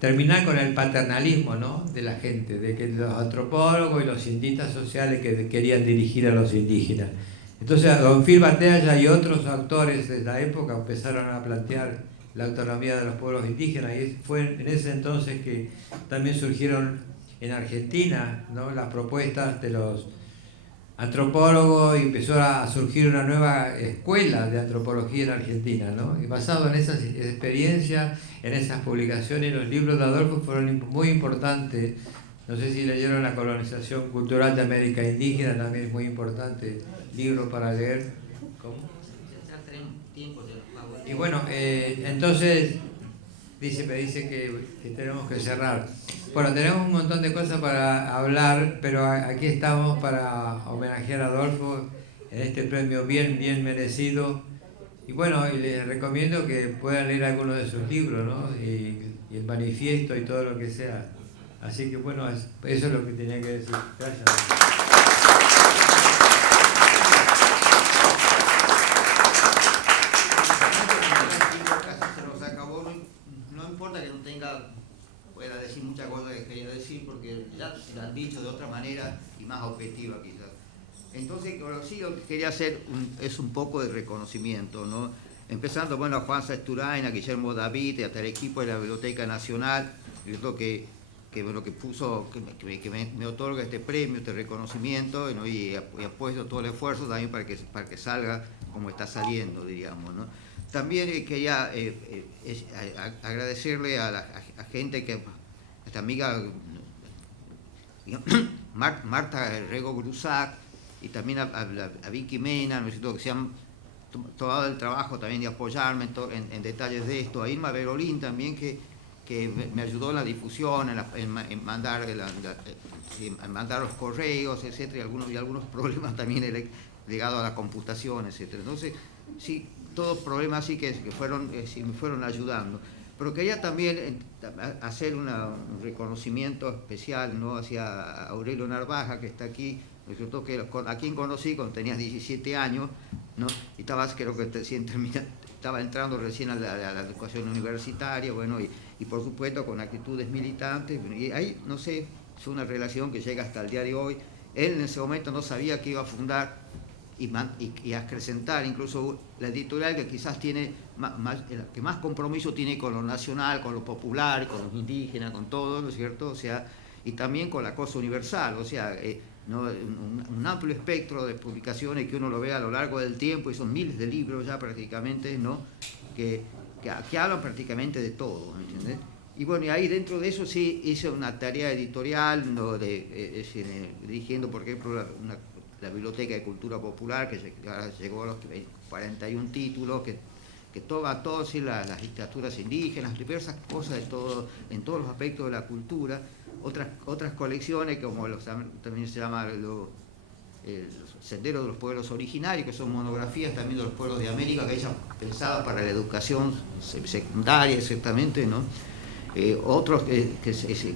terminar con el paternalismo, ¿no?, de la gente, de que los antropólogos y los cientistas sociales que querían dirigir a los indígenas. Entonces, Bonfil Batalla y otros autores de la época empezaron a plantear la autonomía de los pueblos indígenas, y fue en ese entonces que también surgieron en Argentina, ¿no?, las propuestas de los antropólogos, y empezó a surgir una nueva escuela de antropología en Argentina, ¿no? Y basado en esas experiencias, en esas publicaciones, los libros de Adolfo fueron muy importantes. No sé si leyeron La colonización cultural de América Indígena, también es muy importante libro para leer. ¿Cómo? Y bueno, entonces me dice que tenemos que cerrar. Bueno, tenemos un montón de cosas para hablar, pero aquí estamos para homenajear a Adolfo en este premio bien merecido. Y bueno, y les recomiendo que puedan leer alguno de sus libros, ¿no?, y el manifiesto y todo lo que sea. Así que bueno, eso es lo que tenía que decir. Gracias. Pueda decir muchas cosas que quería decir, porque ya se lo han dicho de otra manera y más objetiva quizás. Entonces, sí, lo que quería hacer es un poco de reconocimiento, ¿no? Empezando, bueno, a Juan Sesturain, a Guillermo David, y hasta el equipo de la Biblioteca Nacional, que me otorga este premio, este reconocimiento, ¿no?, y ha puesto todo el esfuerzo también para que salga como está saliendo, diríamos, ¿no? También quería agradecerle a gente que esta amiga Marta Rego Grusac, y también a Vicky Mena, ¿no es cierto?, que se han tomado el trabajo también de apoyarme en detalles de esto, a Irma Berolín también, que me ayudó en la difusión, en mandar los correos, etcétera, y algunos problemas también ligados a la computación, etcétera. Entonces, sí, todos problemas sí que me fueron ayudando. Pero quería también hacer un reconocimiento especial, ¿no?, hacia Aurelio Narvaja, que está aquí, ¿no es cierto?, a quien conocí cuando tenías 17 años, ¿no? Y creo que estaba entrando recién a la educación universitaria, bueno, y por supuesto con actitudes militantes, y ahí, no sé, es una relación que llega hasta el día de hoy. Él en ese momento no sabía que iba a fundar y a acrecentar incluso la editorial que quizás tiene que más compromiso tiene con lo nacional, con lo popular, con los indígenas, con todo, ¿no es cierto? O sea, y también con la cosa universal, o sea, ¿no?, un amplio espectro de publicaciones que uno lo ve a lo largo del tiempo, y son miles de libros ya prácticamente, ¿no?, que hablan prácticamente de todo, ¿entiendes? Y bueno, y ahí dentro de eso sí hice una tarea editorial, ¿no?, dirigiendo, por ejemplo, la Biblioteca de Cultura Popular, que ahora llegó a los 41 títulos, que toma todas ¿sí?, las literaturas indígenas, diversas cosas en todos los aspectos de la cultura. Otras colecciones, como también se llama los Senderos de los Pueblos Originarios, que son monografías también de los pueblos de América, que ellas pensadas para la educación secundaria, exactamente, ¿no? Otros que es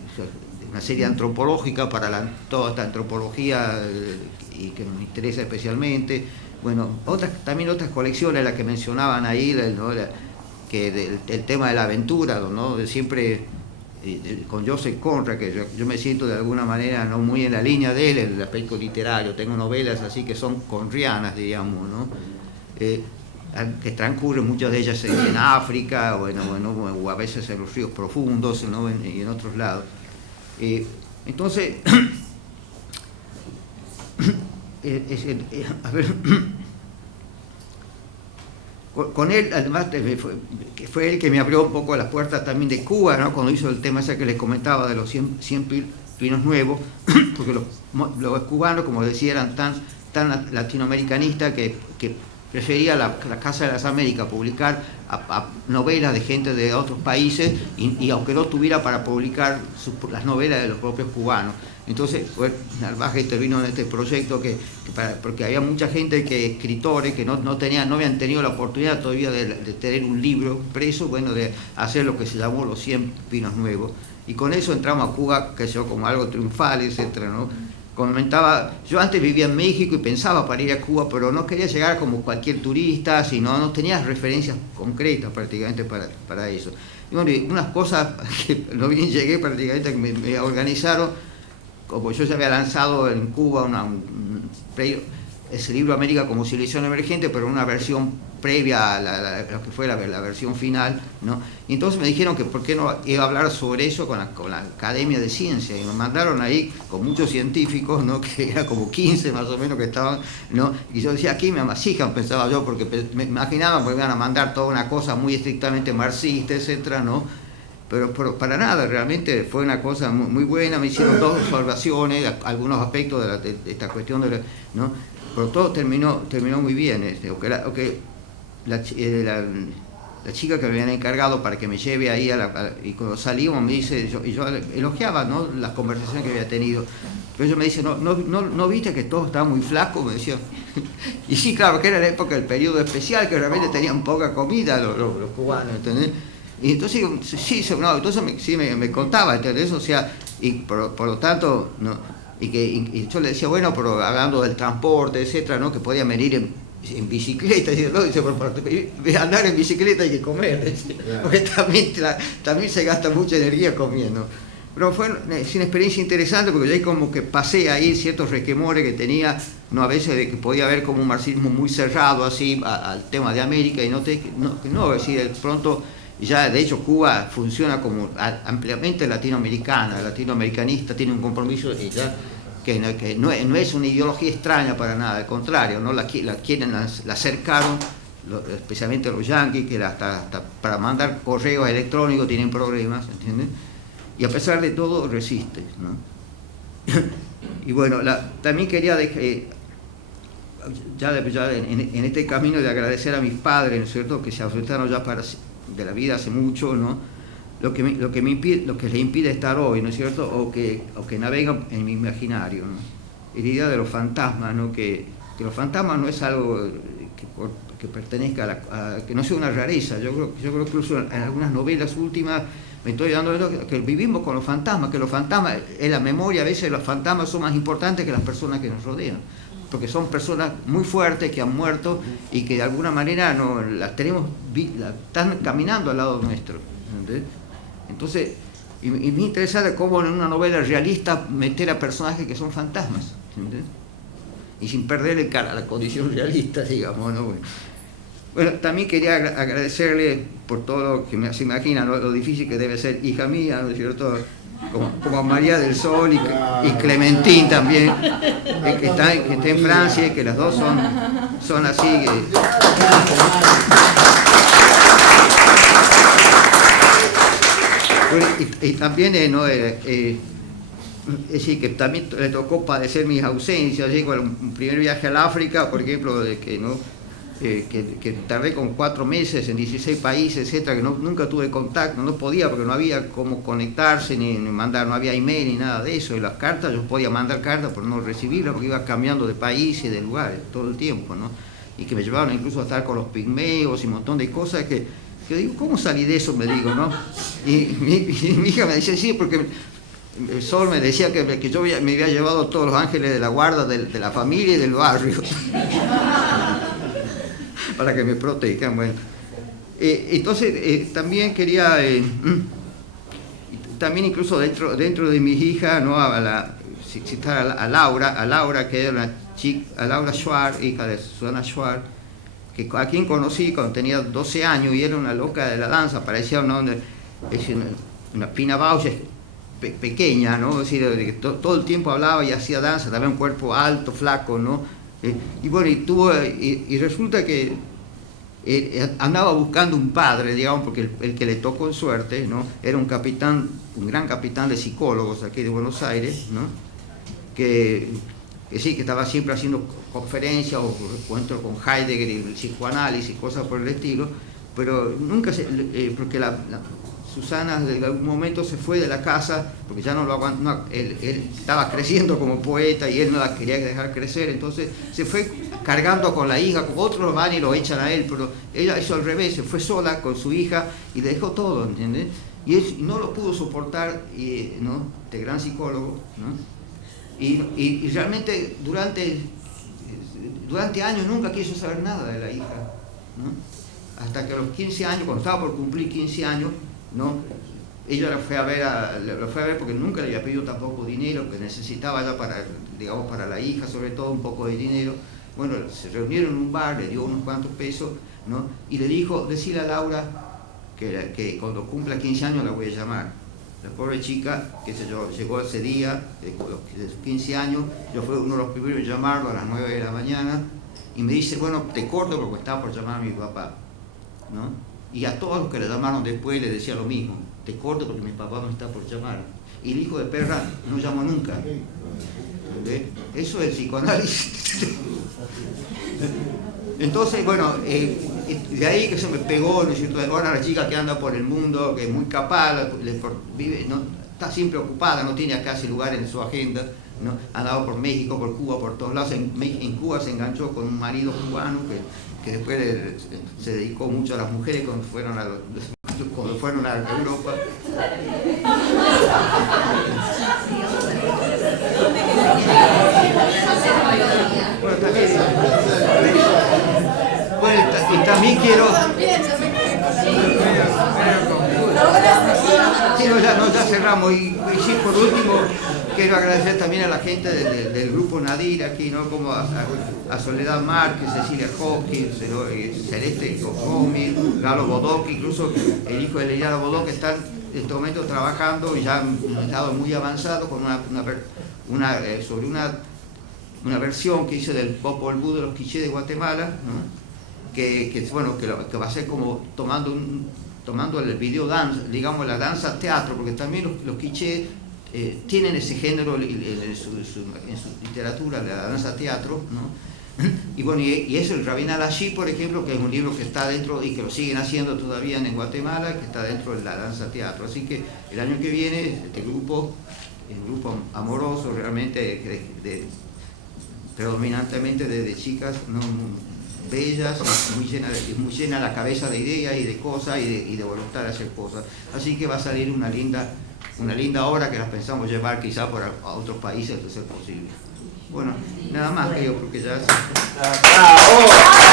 una serie antropológica para toda esta antropología y que me interesa especialmente. Bueno, también otras colecciones, las que mencionaban ahí, ¿no?, que el tema de la aventura, ¿no?, de siempre con Joseph Conrad, que yo me siento de alguna manera no muy en la línea de él, en el aspecto literario. Tengo novelas así que son conrianas, digamos, ¿no?, que transcurren muchas de ellas en África, o a veces en los ríos profundos, ¿no?, y en otros lados. Entonces, a ver, con él, además, fue él que me abrió un poco las puertas también de Cuba, ¿no?, cuando hizo el tema ese que les comentaba de los 100 pinos nuevos, porque los cubanos, como decía, eran tan latinoamericanistas que prefería la Casa de las Américas publicar a novelas de gente de otros países, y aunque no tuviera para publicar las novelas de los propios cubanos. Entonces, bueno, Narvaja intervino en este proyecto porque había mucha gente, escritores, que no habían tenido la oportunidad todavía de tener un libro preso, bueno, de hacer lo que se llamó los 100 pinos nuevos. Y con eso entramos a Cuba, que yo, como algo triunfal, etcétera, ¿no? Comentaba, yo antes vivía en México y pensaba para ir a Cuba, pero no quería llegar como cualquier turista, sino no tenía referencias concretas prácticamente para eso. Y bueno, unas cosas que no bien llegué prácticamente, que me organizaron, como yo ya había lanzado en Cuba ese libro América como civilización emergente, pero una versión previa a lo que fue la versión final, ¿no? Y entonces me dijeron que por qué no iba a hablar sobre eso con la Academia de Ciencias, y me mandaron ahí con muchos científicos, ¿no?, que eran como 15 más o menos que estaban, ¿no? Y yo decía, aquí me amasijan, pensaba yo, porque me imaginaba que me iban a mandar toda una cosa muy estrictamente marxista, etcétera, ¿no? Pero para nada, realmente fue una cosa muy buena. Me hicieron 2 observaciones, algunos aspectos de esta cuestión, ¿no? Pero todo terminó muy bien. La chica que me habían encargado para que me lleve ahí y cuando salimos me dice, yo elogiaba, ¿no?, las conversaciones que había tenido, pero ella me dice, no viste que todo estaba muy flaco, me decía. Y sí, claro, que era la época del periodo especial, que realmente tenían poca comida los cubanos, ¿entendés? Y entonces me contaba, ¿entendés? O sea, y por lo tanto, ¿no?, y yo le decía, bueno, pero hablando del transporte, etcétera, ¿no?, que podían venir en bicicleta, y no, dice, pero andar en bicicleta hay que comer, porque también se gasta mucha energía comiendo. Pero fue una experiencia interesante, porque yo ahí como que pasé ahí ciertos resquemores que tenía, ¿no?, a veces de que podía haber como un marxismo muy cerrado así al tema de América, y no, es decir, de pronto ya, de hecho, Cuba funciona como ampliamente latinoamericanista, tiene un compromiso que no es una ideología extraña para nada, al contrario, ¿no?, la acercaron, especialmente los yanquis, que hasta para mandar correos electrónicos tienen problemas, ¿entiendes? y a pesar de todo resiste, ¿no? Y bueno, también quería ya en este camino de agradecer a mis padres, ¿no es cierto?, que se ausentaron ya de la vida hace mucho, ¿no?, lo que les impide estar hoy, ¿no es cierto?, o que navegan en mi imaginario, ¿no? Y la idea de los fantasmas, ¿no?, que los fantasmas no es algo que pertenezca que no sea una rareza. Yo creo que incluso en algunas novelas últimas me estoy dando cuenta que vivimos con los fantasmas, que los fantasmas, en la memoria a veces los fantasmas son más importantes que las personas que nos rodean, porque son personas muy fuertes que han muerto y que de alguna manera no las están caminando al lado nuestro, ¿entendés? Entonces, y me interesa cómo en una novela realista meter a personajes que son fantasmas, ¿entendés? Y sin perder la condición realista, digamos, ¿no? Bueno, también quería agradecerle por todo lo que se imagina, ¿no?, lo difícil que debe ser hija mía, ¿no es cierto?, como María del Sol y Clementine también, que está en Francia, que las dos son así. Y también, ¿no?, es decir, que también le tocó padecer mis ausencias. Con un primer viaje al África, por ejemplo, que tardé con 4 meses en 16 países, etcétera, que nunca tuve contacto, no podía porque no había cómo conectarse ni mandar, no había email ni nada de eso. Y las cartas, yo podía mandar cartas pero no recibirlas porque iba cambiando de país y de lugares todo el tiempo, ¿no? Y que me llevaban incluso a estar con los pigmeos y un montón de cosas que digo, ¿cómo salí de eso? Me digo, ¿no? Y mi hija me dice, sí, porque el Sol me decía que yo me había llevado todos los ángeles de la guarda de la familia y del barrio para que me protejan. Bueno, entonces también quería también incluso dentro de mis hijas, ¿no?, citar a Laura, que era una chica, a Laura Schwartz, hija de Susana Schwartz, a quien conocí cuando tenía 12 años y era una loca de la danza, parecía una Pina Bausch pequeña, ¿no? Es decir, todo el tiempo hablaba y hacía danza, también un cuerpo alto, flaco, ¿no? Y bueno, y resulta que andaba buscando un padre, digamos, porque el que le tocó en suerte, ¿no?, era un gran capitán de psicólogos aquí de Buenos Aires, ¿no?, que sí, que estaba siempre haciendo conferencias o encuentros con Heidegger y el psicoanálisis y cosas por el estilo, pero nunca porque Susana en algún momento se fue de la casa porque ya no lo aguantó, él estaba creciendo como poeta y él no la quería dejar crecer, entonces se fue cargando con la hija, otros van y lo echan a él, pero ella hizo al revés, se fue sola con su hija y le dejó todo, ¿entiendes? Y él no lo pudo soportar, ¿no?, este gran psicólogo, ¿no? Y realmente durante años nunca quiso saber nada de la hija, ¿no? Hasta que a los 15 años, cuando estaba por cumplir 15 años, ¿no?, ella lo fue a ver porque nunca le había pedido tampoco dinero, que necesitaba ya para la hija, sobre todo un poco de dinero. Bueno, se reunieron en un bar, le dio unos cuantos pesos, ¿no?, y le dijo, decile a Laura que cuando cumpla 15 años la voy a llamar. La pobre chica, qué sé yo, llegó ese día, de sus 15 años, yo fui uno de los primeros en llamarlo a las 9 de la mañana, y me dice, bueno, te corto porque estaba por llamar a mi papá, ¿no? Y a todos los que le llamaron después le decía lo mismo, te corto porque mi papá me está por llamar. Y el hijo de perra no llamó nunca. ¿Entendés? Eso es el psicoanálisis. Entonces, bueno, de ahí que se me pegó, ¿no es cierto? Ahora la chica que anda por el mundo, que es muy capaz, está siempre ocupada, no tiene casi lugar en su agenda, ¿no? Ha andado por México, por Cuba, por todos lados. En Cuba se enganchó con un marido cubano que después se dedicó mucho a las mujeres cuando fueron a Europa. Bueno, y también quiero... Sí, ya cerramos. Y sí, por último, quiero agradecer también a la gente del grupo Nadir aquí, ¿no?, como a Soledad Márquez, Cecilia Hopkins, Celeste Cocomi, Galo Bodok, incluso el hijo de Liliana Bodok, que están en este momento trabajando y ya han estado muy avanzado con sobre una versión que hice del Popol Vuh de los Quiché de Guatemala, ¿no?, que va a ser como tomando tomando el video dance, digamos la danza teatro, porque también los quichés tienen ese género en su literatura, la danza teatro, ¿no? Y bueno, y es el Rabin al-Ashi, por ejemplo, que es un libro que está dentro y que lo siguen haciendo todavía en Guatemala, que está dentro de la danza teatro. Así que el año que viene este grupo, el grupo amoroso realmente predominantemente de chicas, ¿no? Bellas, muy llena la cabeza de ideas y de cosas y de voluntad de hacer cosas. Así que va a salir una linda obra que las pensamos llevar quizá a otros países de ser posible. Bueno, nada más que yo creo que ya... ¡Bravo!